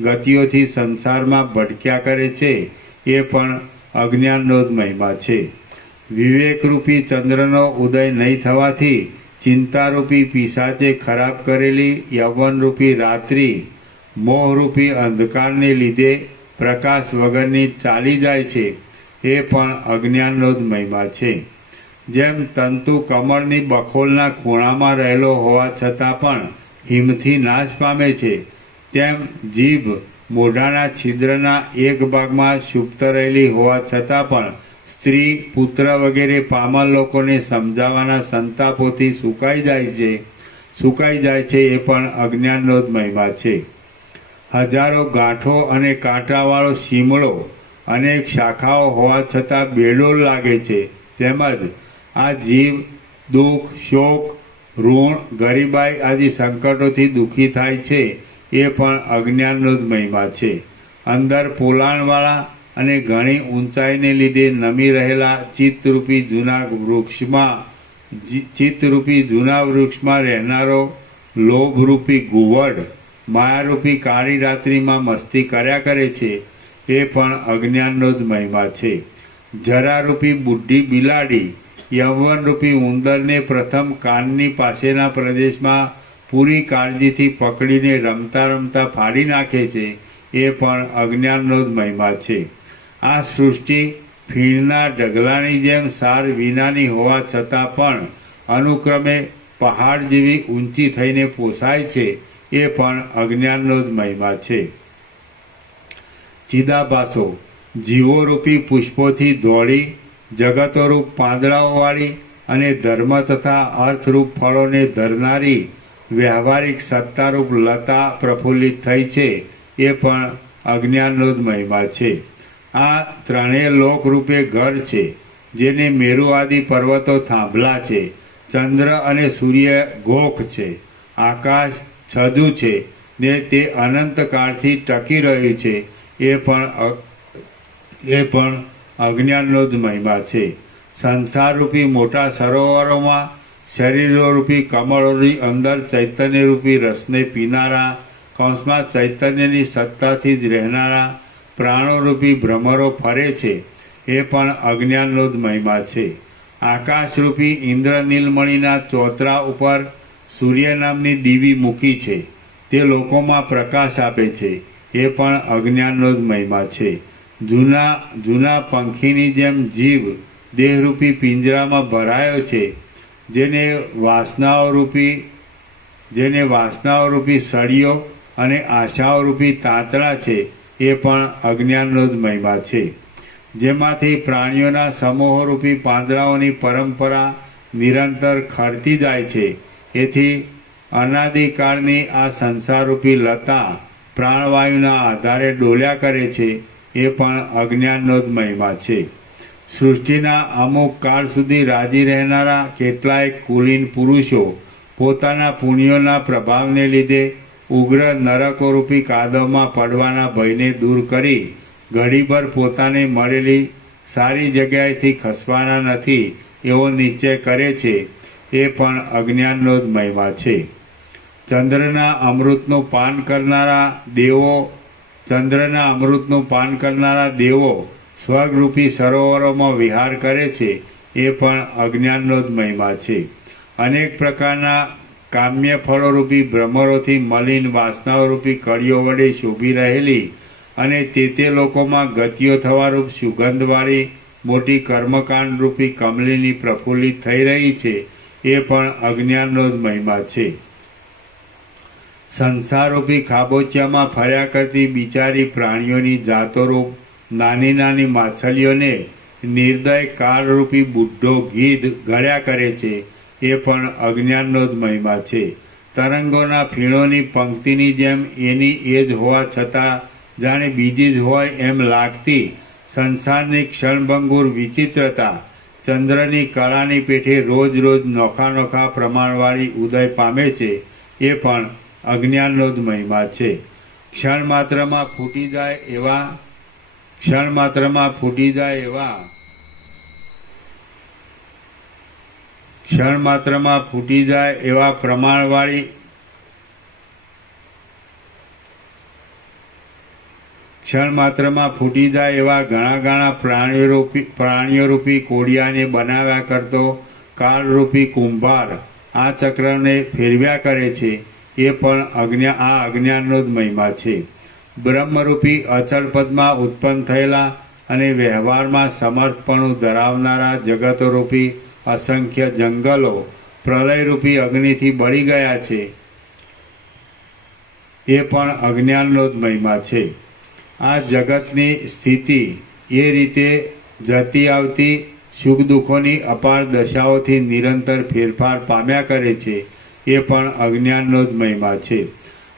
ગતિઓથી સંસારમાં ભટક્યા કરે છે, એ પણ અજ્ઞાનનો જ મહિમા છે. વિવેકરૂપી ચંદ્રનો ઉદય નહીં થવાથી ચિંતારૂપી પિશાચે ખરાબ કરેલી યૌવનરૂપી રાત્રિ મોહરૂપી અંધકારને લીધે પ્રકાશ વગરની ચાલી જાય છે, એ પણ અજ્ઞાનનો જ મહિમા છે. જેમ તંતુ કમળની બખોલના ખૂણામાં રહેલો હોવા છતાં પણ હિમથી નાશ પામે છે, તેમ જીભ મોઢાના છિદ્રના એક ભાગમાં સુપ્ત રહેલી હોવા છતાં પણ સ્ત્રી પુત્ર વગેરે પામર લોકોને સમજાવવાના સંતાપોથી સુકાઈ જાય છે, એ પણ અજ્ઞાનનો જ મહિમા છે. હજારો ગાંઠો અને કાંટાવાળો શીમળો અનેક શાખાઓ હોવા છતાં બેડોળ લાગે છે, તેમજ આ જીવ દુઃખ શોક ઋણ ગરીબાઈ આદિ સંકટોથી દુઃખી થાય છે, એ પણ અજ્ઞાનનો જ મહિમા છે. અંદર પોલાણવાળા અને ઘણી ઊંચાઈને લીધે નમી રહેલા ચિત્તરૂપી જૂના વૃક્ષમાં રહેનારો લોભરૂપી ગુવડ માયારૂપી કાળી રાત્રિમાં મસ્તી કર્યા કરે છે, એ પણ અજ્ઞાનનો જ મહિમા છે. જરારૂપી બુઢી બિલાડી યૌવનરૂપી ઉંદરને પ્રથમ કાનની પાસેના પ્રદેશમાં પૂરી કાળજીથી પકડીને રમતા રમતા ફાડી નાખે છે, એ પણ અજ્ઞાનનો જ મહિમા છે. આ સૃષ્ટિ ફીણના ઢગલાની જેમ સાર વિનાની હોવા છતાં પણ અનુક્રમે પહાડ જેવી ઊંચી થઈને પોસાય છે, એ પણ અજ્ઞાનનો જ મહિમા છે. ચિદાભાસો જીવોરૂપી પુષ્પોથી દોડી જગતોરૂપ પાંદડાઓવાળી અને ધર્મ તથા અર્થરૂપ ફળોને ધરનારી વ્યવહારિક સત્તારૂપ લતા પ્રફુલ્લિત થઈ છે, એ પણ અજ્ઞાનનો જ મહિમા છે. આ ત્રણેય લોકરૂપે ઘર છે, જેને મેરુ આદિ પર્વતો થાંભલા છે, ચંદ્ર અને સૂર્ય ગોખ છે, આકાશ છજુ છે ને તે અનંતકાળથી ટકી રહ્યું છે, એ પણ અજ્ઞાનનો જ મહિમા છે. સંસારરૂપી મોટા સરોવરોમાં શરીરોરૂપી કમળોની અંદર ચૈતન્યરૂપી રસને પીનારા કૌંસમાં ચૈતન્યની સત્તાથી જ રહેનારા પ્રાણોરૂપી ભ્રમરો ફરે છે, એ પણ અજ્ઞાનનો જ મહિમા છે. આકાશરૂપી ઇન્દ્રનીલમણીના ચોતરા ઉપર સૂર્ય નામની દીવી મૂકી છે, તે લોકોમાં પ્રકાશ આપે છે, એ પણ અજ્ઞાનનો જ મહિમા છે. જૂના પંખીની જેમ જીવ દેહરૂપી પિંજરામાં ભરાયો છે, જેને વાસનાઓરૂપી સળીઓ અને આશાઓરૂપી તાંતણા છે, એ પણ અજ્ઞાનનો જ મહિમા છે. જેમાંથી પ્રાણીઓના સમૂહરૂપી પાંદડાઓની પરંપરા નિરંતર ખરતી જાય છે. એથી અનાદિકાળની આ સંસારરૂપી લતા પ્રાણવાયુના આધારે ડોલ્યા કરે છે. એ પણ અજ્ઞાનનો જ મહિમા છે. સૃષ્ટિના અમુક કાળ સુધી રાજી રહેનારા કેટલાય કુલીન પુરુષો પોતાના પુણ્યોના પ્રભાવને લીધે ઉગ્ર નરકોરૂપી કાદવમાં પડવાના ભયને દૂર કરી ઘડીભર પોતાને મળેલી સારી જગ્યાએથી ખસવાના નથી એવો નિશ્ચય કરે છે. એ પણ અજ્ઞાનનો જ મહિમા છે. ચંદ્રના અમૃતનું પાન કરનારા દેવો સ્વર્ગરૂપી સરોવરોમાં વિહાર કરે છે. એ પણ અજ્ઞાનનો જ મહિમા છે. અનેક પ્રકારના કામ્ય ફળોરૂપી ભ્રમરોથી મલિન વાસનાઓરૂપી કળીઓ વડે શોભી રહેલી અને તે લોકોમાં ગતિઓ થવારૂપ સુગંધવાળી મોટી કર્મકાંડરૂપી કમલીની પ્રફુલ્લિત થઈ રહી છે. એ પણ અજ્ઞાનનો જ મહિમા છે. સંસારરૂપી ખાબોચિયામાં ફર્યા કરતી બિચારી પ્રાણીઓની જાતોરૂપ નાની નાની માછલીઓને નિર્દય કાળરૂપી બુઢ્ઢો ગીધ ગળ્યા કરે છે. એ પણ અજ્ઞાનનો જ મહિમા છે. તરંગોના ફીણોની પંક્તિની જેમ એની એ જ હોવા છતાં જાણે બીજી જ હોય એમ લાગતી સંસારની ક્ષણભંગુર વિચિત્રતા ચંદ્રની કળાની પેઠે રોજ રોજ નોખા પ્રમાણવાળી ઉદય પામે છે. એ પણ અજ્ઞાનનો જ મહિમા છે. ક્ષણમાત્રમાં ફૂટી જાય એવા પ્રમાણવાળી ઘણા પ્રાણીઓરૂપી કોડિયાને બનાવ્યા કરતો કાળરૂપી કુંભાર આ ચક્રને ફેરવ્યા કરે છે. એ પણ અજ્ઞાનનો જ મહિમા છે. બ્રહ્મરૂપી અચળ પદમાં ઉત્પન્ન થયેલા અને વ્યવહારમાં સમર્થપણું ધરાવનારા જગતોરૂપી અસંખ્ય જંગલો પ્રલયરૂપી અગ્નિથી બળી ગયા છે. એ પણ અજ્ઞાનનો જ મહિમા છે. આ જગતની સ્થિતિ એ રીતે જતી આવતી સુખ દુઃખોની અપાર દશાઓથી નિરંતર ફેરફાર પામ્યા કરે છે. એ પણ અજ્ઞાનનો જ મહિમા છે.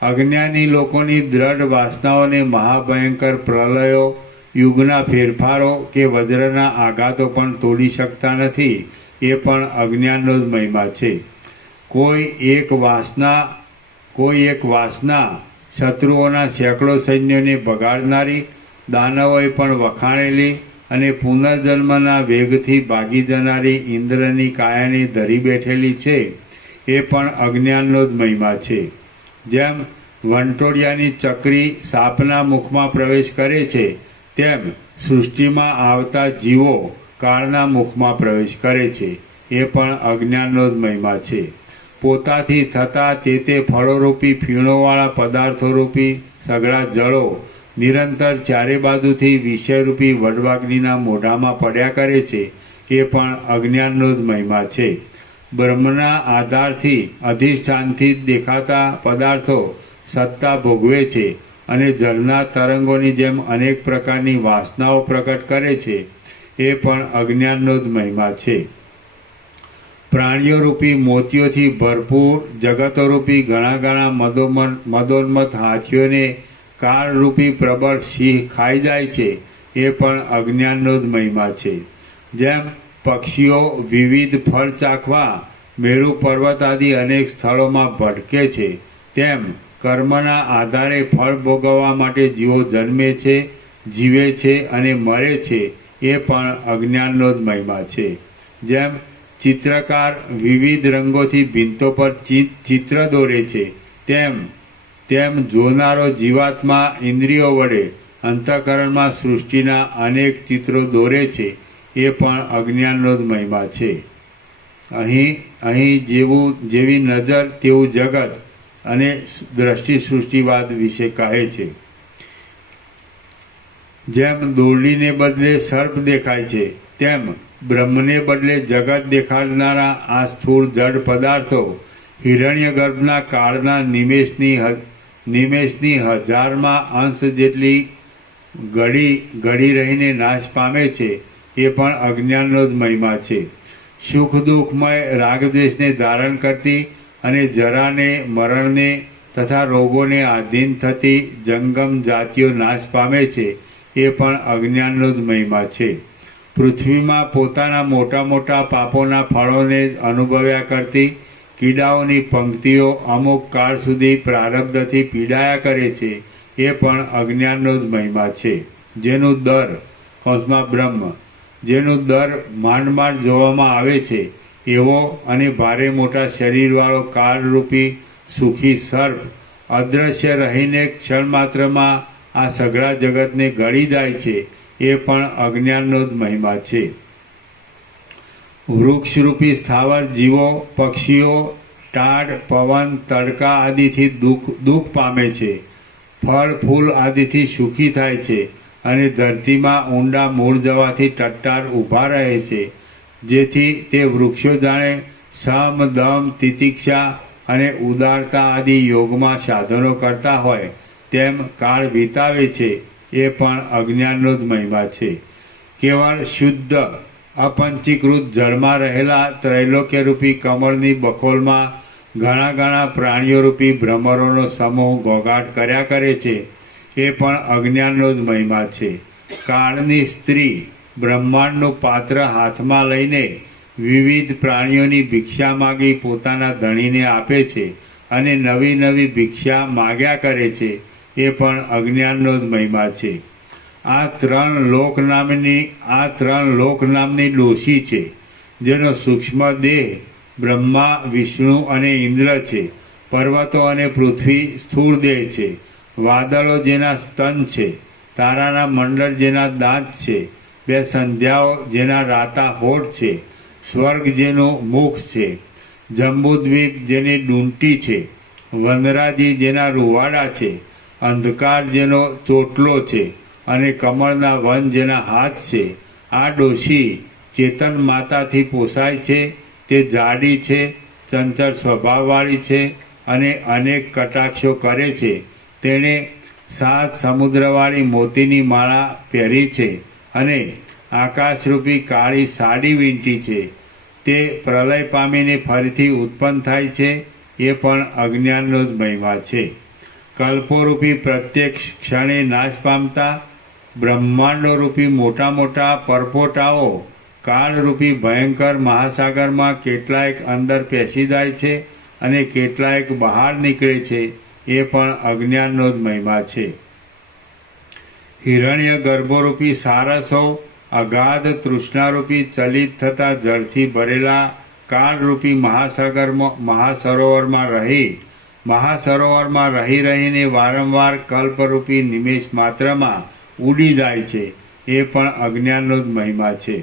અજ્ઞાની લોકોની દ્રઢ વાસનાઓને મહાભયંકર પ્રલયો, યુગના ફેરફારો કે વજ્રના આઘાતો પણ તોડી શકતા નથી. એ પણ અજ્ઞાનનો જ મહિમા છે. કોઈ એક વાસના શત્રુઓના સેંકડો સૈન્યોને ભગાડનારી, દાનવોએ પણ વખાણેલી અને પુનર્જન્મના વેગથી ભાગી જનારી ઇન્દ્રની કાયાને ધરી બેઠેલી છે. એ પણ અજ્ઞાનનો જ મહિમા છે. જેમ વંટોળિયાની ચકરી સાપના મુખમાં પ્રવેશ કરે છે તેમ સૃષ્ટિમાં આવતા જીવો કાળના મુખમાં પ્રવેશ કરે છે. એ પણ અજ્ઞાનનો જ મહિમા છે. પોતાથી થતા તે ફળોરૂપી ફીણોવાળા પદાર્થોરૂપી સઘળા જળો નિરંતર ચારે બાજુથી વિષયરૂપી વડવાગ્નિના મોઢામાં પડ્યા કરે છે. એ પણ અજ્ઞાનનો જ મહિમા છે. બ્રહ્મના આધારથી અધિષ્ઠાનથી દેખાતા પદાર્થો સત્તા ભોગવે છે અને જળના તરંગોની જેમ અનેક પ્રકારની વાસનાઓ પ્રકટ કરે છે. એ પણ અજ્ઞાનનો જ મહિમા છે. પ્રાણીઓરૂપી મોતીઓથી ભરપૂર જગતોરૂપી ઘણા મદોન્મત હાથીઓને કાળરૂપી પ્રબળ સિંહ ખાઈ જાય છે. એ પણ અજ્ઞાનનો જ મહિમા છે. જેમ પક્ષીઓ વિવિધ ફળ ચાખવા મેરુ પર્વત આદિ અનેક સ્થળોમાં ભટકે છે તેમ કર્મના આધારે ફળ ભોગવવા માટે જીવો જન્મે છે, જીવે છે અને મરે છે. એ પણ અજ્ઞાનનો જ મહિમા છે. જેમ ચિત્રકાર વિવિધ રંગોથી ભીંતો પર ચિત્ર દોરે છે તેમ જોનારો જીવાત્મા ઇન્દ્રિયો વડે અંતઃકરણમાં સૃષ્ટિના અનેક ચિત્રો દોરે છે. એ પણ અજ્ઞાનનો જ મહિમા છે. અહીં જેવી નજર તેવું જગત અને દ્રષ્ટિ સૃષ્ટિવાદ વિશે કહે છે. જેમ દોરડીને બદલે સર્પ દેખાય છે તેમ બ્રહ્મને બદલે જગત દેખાડનારા આ સ્થૂળ જડ પદાર્થો હિરણ્યગર્ભના કાળના નિમેષની 1000માં અંશ જેટલી ઘડી રહીને નાશ પામે છે એ પણ અજ્ઞાનનો જ મહિમા છે. સુખ દુઃખમય રાગદ્વેષને ધારણ કરતી અને જરાને મરણને તથા રોગોને આધીન થતી જંગમ જાતિઓ નાશ પામે છે એ પણ અજ્ઞાનનો જ મહિમા છે. પૃથ્વીમાં પોતાના મોટા મોટા પાપોના ફળોને અનુભવ્યા કરતી કીડાઓની પંક્તિઓ અમુક કાળ સુધી પ્રારબ્ધથી પીડાયા કરે છે એ પણ અજ્ઞાનનો જ મહિમા છે. જેનું બ્રહ્મ જેનું દર માંડ જોવામાં આવે છે એવો અને ભારે મોટા શરીરવાળો કાળરૂપી સુખી સર્પ અદ્રશ્ય રહીને ક્ષણ માત્રમાં આ સઘળા જગતને ગળી જાય છે એ પણ અજ્ઞાનનો જ મહિમા છે. વૃક્ષરૂપી સ્થાવર જીવો પક્ષીઓ ટાઢ પવન તડકા આદિથી દુઃખ પામે છે. ફળ ફૂલ આદિથી સુખી થાય છે અને ધરતીમાં ઊંડા મૂળ જવાથી ટટ્ટાર ઊભા રહે છે. જેથી તે વૃક્ષો જાણે સમ દમ તિતિક્ષા અને ઉદારતા આદિ યોગમાં સાધનો કરતા હોય તેમ કાળ વિતાવે છે એ પણ અજ્ઞાનનો જ મહિમા છે. કેવળ શુદ્ધ અપંચીકૃત જળમાં રહેલા ત્રૈલોક્યરૂપી કમળની બખોલમાં ઘણા પ્રાણીઓરૂપી ભ્રમરોનો સમૂહ ઘોઘાટ કર્યા કરે છે એ પણ અજ્ઞાનનો જ મહિમા છે. કાળની સ્ત્રી બ્રહ્માંડનું પાત્ર હાથમાં લઈને વિવિધ પ્રાણીઓની ભિક્ષા માગી પોતાના ધણીને આપે છે અને નવી નવી ભિક્ષા માગ્યા કરે છે એ પણ અજ્ઞાનનો જ મહિમા છે. આ ત્રણ લોક નામની ડોશી છે જેનો સૂક્ષ્મ દેહ બ્રહ્મા વિષ્ણુ અને ઇન્દ્ર છે. પર્વતો અને પૃથ્વી સ્થૂળ દેહ છે. વાદળો જેના સ્તન છે. તારાના મંડળ જેના દાંત છે. બે સંધ્યાઓ જેના રાતા હોઠ છે. સ્વર્ગ જેનું મુખ છે. જંબુદ્વીપ જેની ડૂંટી છે. વનરાજી જેના રૂવાડા છે. અંધકાર જેનો ચોટલો છે અને કમળના વન જેના હાથ છે. આ ડોશી ચેતન માતાથી પોસાય છે. તે જાડી છે, ચંચળ સ્વભાવવાળી છે અને અનેક કટાક્ષો કરે છે. તેણે 7 સમુદ્રવાળી મોતીની માળા પહેરી છે અને આકાશરૂપી કાળી સાડી વીંટી છે. તે પ્રલય પામીને ફરીથી ઉત્પન્ન થાય છે એ પણ અજ્ઞાનનો જ મહિમા છે. કલ્પોરૂપી પ્રત્યેક ક્ષણે નાશ પામતા બ્રહ્માંડોરૂપી મોટા મોટા પરપોટાઓ કાળરૂપી ભયંકર મહાસાગરમાં કેટલાયક અંદર પેસી જાય છે અને કેટલાયક બહાર નીકળે છે એ પણ અજ્ઞાનનો જ મહિમા છે. હિરણ્ય ગર્ભોરૂપી સારસો અગાધ તૃષ્ણારૂપી ચલિત થતા જળથી ભરેલા કાળરૂપી મહાસરોવરમાં રહીને વારંવાર કલ્પરૂપી નિમેષ માત્રમાં ઉડી જાય છે એ પણ અજ્ઞાનનો જ મહિમા છે.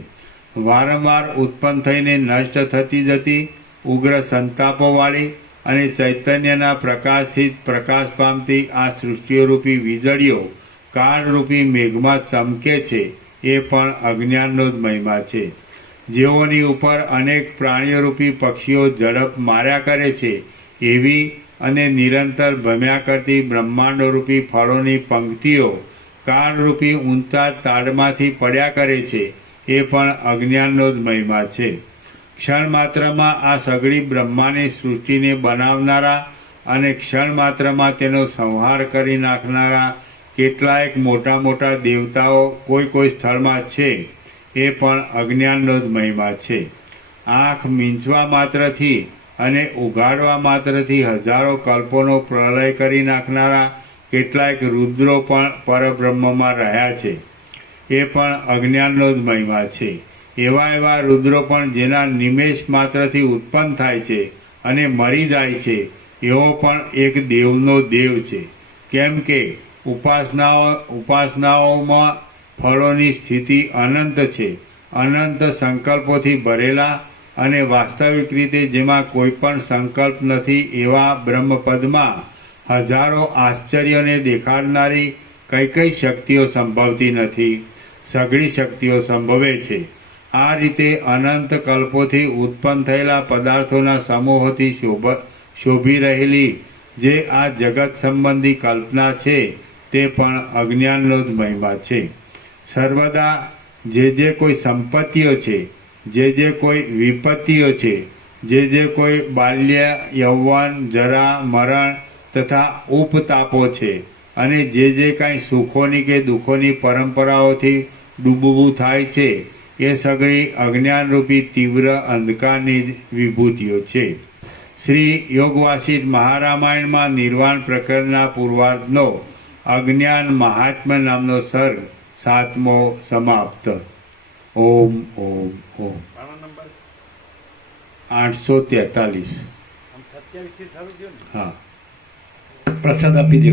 વારંવાર ઉત્પન્ન થઈને નષ્ટ થતી જતી ઉગ્ર સંતાપોવાળી અને ચૈતન્યના પ્રકાશથી પ્રકાશ પામતી આ સૃષ્ટિઓરૂપી વીજળીઓ કાળરૂપી મેઘમાં ચમકે છે એ પણ અજ્ઞાનનો જ મહિમા છે. જેઓની ઉપર અનેક પ્રાણીઓરૂપી પક્ષીઓ ઝડપ માર્યા કરે છે એવી અને નિરંતર ભમ્યા કરતી બ્રહ્માંડોરૂપી ફળોની પંક્તિઓ કાળરૂપી ઊંચા તાડમાંથી પડ્યા કરે છે એ પણ અજ્ઞાનનો જ મહિમા છે. ક્ષણ માત્રમાં આ સઘળી બ્રહ્માની સૃષ્ટિને બનાવનારા અને ક્ષણ માત્રમાં તેનો સંહાર કરી નાખનારા કેટલાયક મોટા મોટા દેવતાઓ કોઈ સ્થળમાં છે એ પણ અજ્ઞાનનો જ મહિમા છે. આંખ મીંચવા માત્રથી અને ઉઘાડવા માત્રથી હજારો કલ્પોનો પ્રલય કરી નાખનારા કેટલાયક રુદ્રો પણ પરબ્રહ્મમાં રહ્યા છે એ પણ અજ્ઞાનનો જ મહિમા છે. એવા રુદ્રો પણ જેના નિમેષ માત્રથી ઉત્પન્ન થાય છે અને મરી જાય છે એવો પણ એક દેવનો દેવ છે. કેમ કે ઉપાસનાઓમાં ફળોની સ્થિતિ અનંત છે. અનંત સંકલ્પોથી ભરેલા અને વાસ્તવિક રીતે જેમાં કોઈ પણ સંકલ્પ નથી એવા બ્રહ્મપદમાં હજારો આશ્ચર્યોને દેખાડનારી કઈ શક્તિઓ સંભવતી નથી. સઘળી શક્તિઓ સંભવે છે. આ રીતે અનંત કલ્પોથી ઉત્પન્ન થયેલા પદાર્થોના સમૂહોથી શોભી રહેલી જે આ જગત સંબંધી કલ્પના છે તે પણ અજ્ઞાનનો જ મહિમા છે. સર્વદા જે કોઈ સંપત્તિઓ છે, જે કોઈ વિપત્તિઓ છે, જે કોઈ બાલ્ય, યૌવન, જરા, મરણ તથા ઉપતાપો છે, અને જે કાંઈ સુખોની કે દુઃખોની પરંપરાઓથી ડૂબવું થાય છે, એ સગળી અજ્ઞાનરૂપી તીવ્ર અંધકારની જ વિભૂતિઓ છે. શ્રી યોગવાસિષ્ઠ મહારામાયણમાં નિર્વાણ પ્રકરણના પૂર્વાર્ધનો અજ્ઞાન મહાત્મ્ય નામનો સર્ગ 7મો સમાપ્ત. ઓમ ઓમ ઓમ. પાનો નંબર 843. આમ 27 થી ચાલુ થયો ને. હા. પ્રસાદ આપી દો.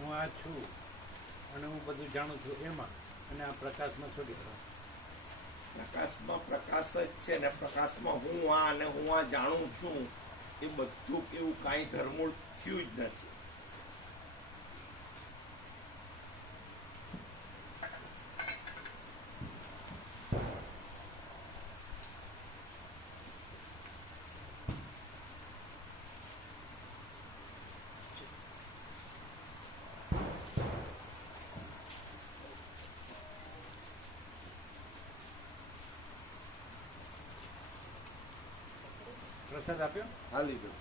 હું આ છું અને હું બધું જાણું છું એમાં, અને આ પ્રકાશમાં છોડી દો. પ્રકાશમાં પ્રકાશ જ છે ને પ્રકાશમાં હું આ અને હું આ જાણું છું એ બધું એવું કાંઈ ધર્મૂળ થયું જ નથી. પ્રસાદ આપ્યો. હા લીધું.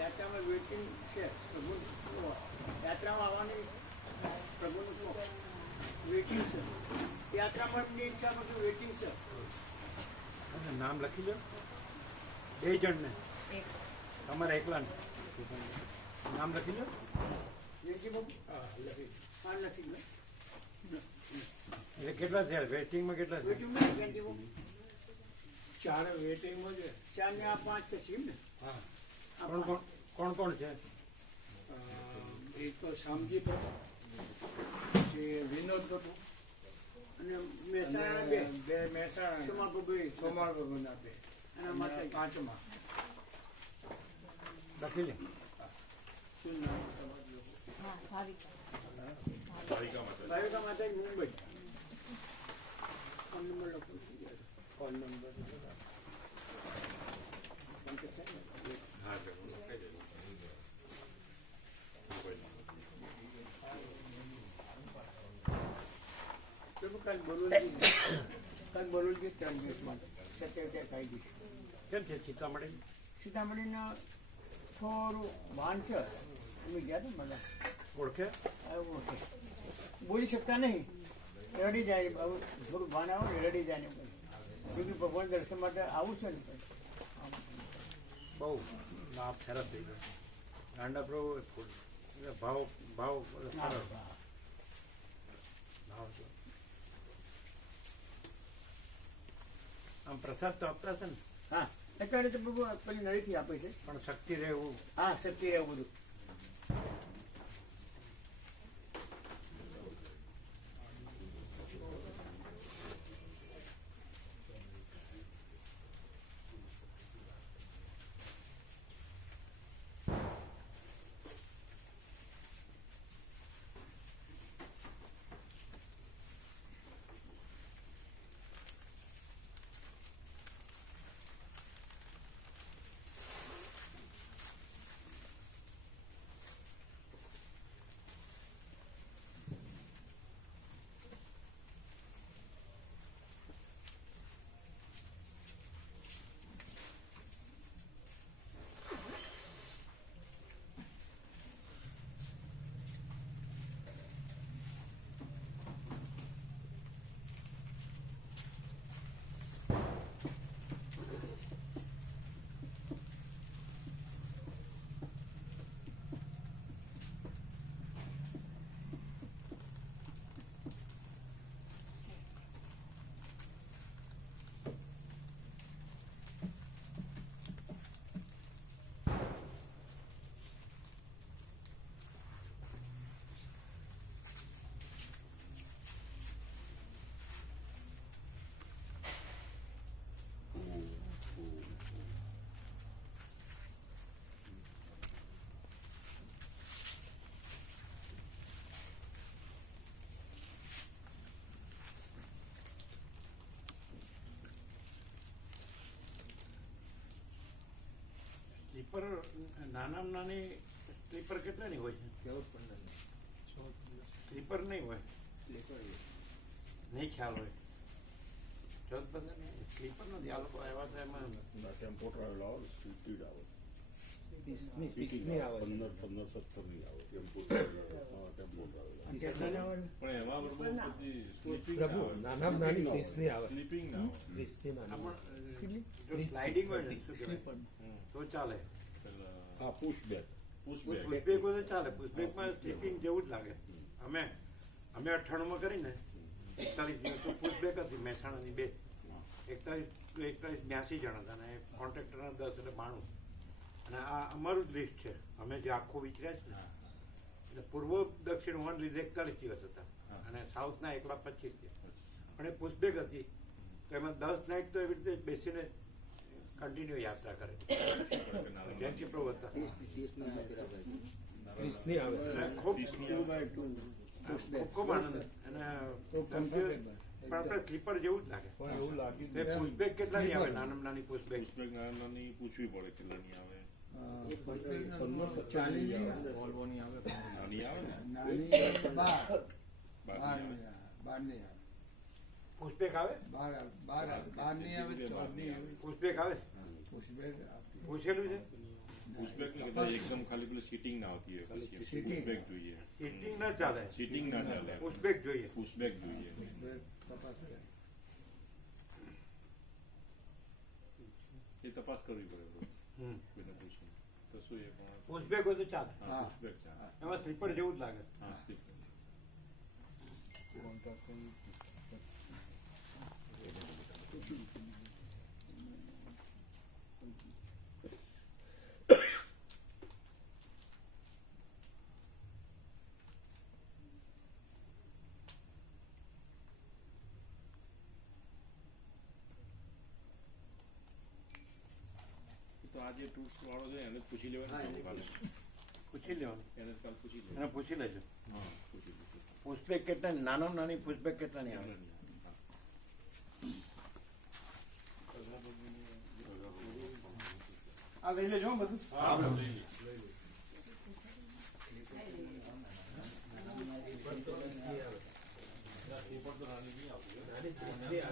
યાત્રામાં વેટિંગ છે પ્રભુ યાત્રામાં આવવાની પ્રભુનું વેટિંગ છે યાત્રામાં એમની ઈચ્છામાં કે વેટિંગ છે. નામ લખી લો 2 જણને, તમારા એકલાને નામ લખી લો. વેટિંગ બાબુ હા લખી લો. એટલે કેટલા થયા વેટિંગમાં? કેટલા થયા? વેટિંગમાં વેટિંગ બાબુ 4 વેટિંગમાં છે. 4 ને આ 5 થશે એમ ને. હા. કોણ કોણ છે? એક તો શામજી પ્રભુ, પછી વિનોદ પ્રભુ અને મહેસાણા બે મહેસાણા સોમા પ્રભુ સોમાળ પ્રભુના 2 અને માતા 5મા લખી લે. શું નામ ભાવિકા માતા મુંબઈ. ફોન નંબર લખો. ફોન નંબર પ્રભુ કાલ બરોલજી 3 દિવસ માટે 77 ખાઈ દીધી. કેમ છે સીતામઢી? સીતામઢીના થોડું ભાન છે. અમે ગયા હતા બધા ઓળખે? ઓકે બોલી શકતા નહીં, રડી જાય. થોડું ભાન આવે ને રડી જાય ને બીજું ભગવાન દર્શન માટે આવું છે ને બહુ લાભ સરસ થઈ ગયો. ગાંડા પ્રભુ ભાવ ભાવ સરસ ભાવ છે. આમ પ્રસાદ તો આપતા છે ને? હા અત્યારે તો પ્રભુ પેલી નળીથી આપે છે. પણ શક્તિ રહે એવું. હા શક્તિ એવું બધું. સ્લીપર નાનામાં નાની સ્લીપર કેટલાની હોય છે? 14-15 સ્લીપર નહીં હોય, નહીં ખ્યાલ હોય. 14-15 સ્લીપર નથી. આ લોકો આવ્યા હતા એમાં ટેમ્પો ટ્રાવેલ આવે, સ્પીડ આવે, 30 આવે 15-17 ની આવે ટેમ્પો ટ્રાવેલ. પણ એમાં પ્રભુ નાના નાની 30 ની આવે. સ્લીપિંગ ના આવે. 30 ની નાની. જો સ્લાઇડિંગ હોય ને શું કહેવાય? તો ચાલે. હા, પુશ બેક પુશબેક હોય તો ચાલે. પુશબેકમાં સ્લીપિંગ જેવું જ લાગે. અમે 98માં કરીને 41 દિવસ તો પુશબેક હતી મહેસાણાની 2. 41-82 જણા હતા અને કોન્ટ્રાક્ટરના 10 એટલે 92. અને આ અમારું જ લિસ્ટ છે. અમે જે આખું વિચાર્યા છે ને એટલે પૂર્વ દક્ષિણ હોવાને લીધે 41 દિવસ હતા અને સાઉથના એકલા 25 દિવસ. પણ એ પુશબેક હતી તો એમાં 10 નાઇટ તો એવી રીતે બેસીને કન્ટિન્યુ યાત્રા કરે. જેન્સી પ્રભુ હતા. 30 ની આવે. ખૂબ ખૂબ આનંદ. અને પણ આપણે સ્લીપર જેવું જ લાગે. એવું લાગ્યું. તે પુશબેક કેટલાની આવે? નાનામાં નાની પુશબેક પુશબેક નાની પૂછવી પડે કેટલાની આવે. 15-17 વોલ્વોની આવે. નાની આવે ને 12 12 ની આવે. પુષ્પેક આવે પુષ્પેક આવે પૂછેલું છે પુષ્પેક ને કદાચ એકદમ ખાલી પેલું સીટિંગ ના આવતી હોય પછી પુષ્પેક જોઈએ સીટિંગ ના ચાલે સીટિંગ ના ચાલે પુષ્પેક જોઈએ પુષ્પેક જોઈએ એ તપાસ કરવી પડે bro. હમ. કોઈને પૂછીને. તો શું એ પણ પુષ્પેક હોય તો ચાલે હા પુષ્પેક ચાલે એમાં સ્લીપર જેવું જ લાગે હા સ્લીપર. તો આજે ટૂર્સ વાળો છે એને જ પૂછી લેવાનું કાલે પૂછી લેવાનું એને જ કાલ પૂછી એને લેવાનું પૂછી લેજો હા પૂછી લેવાનું. પુષ્પેક કેટલા નાના નાની પુષ્પેક કેટલાની આવે આ લઈ લેજો હો બધું નાની 30 ની આવે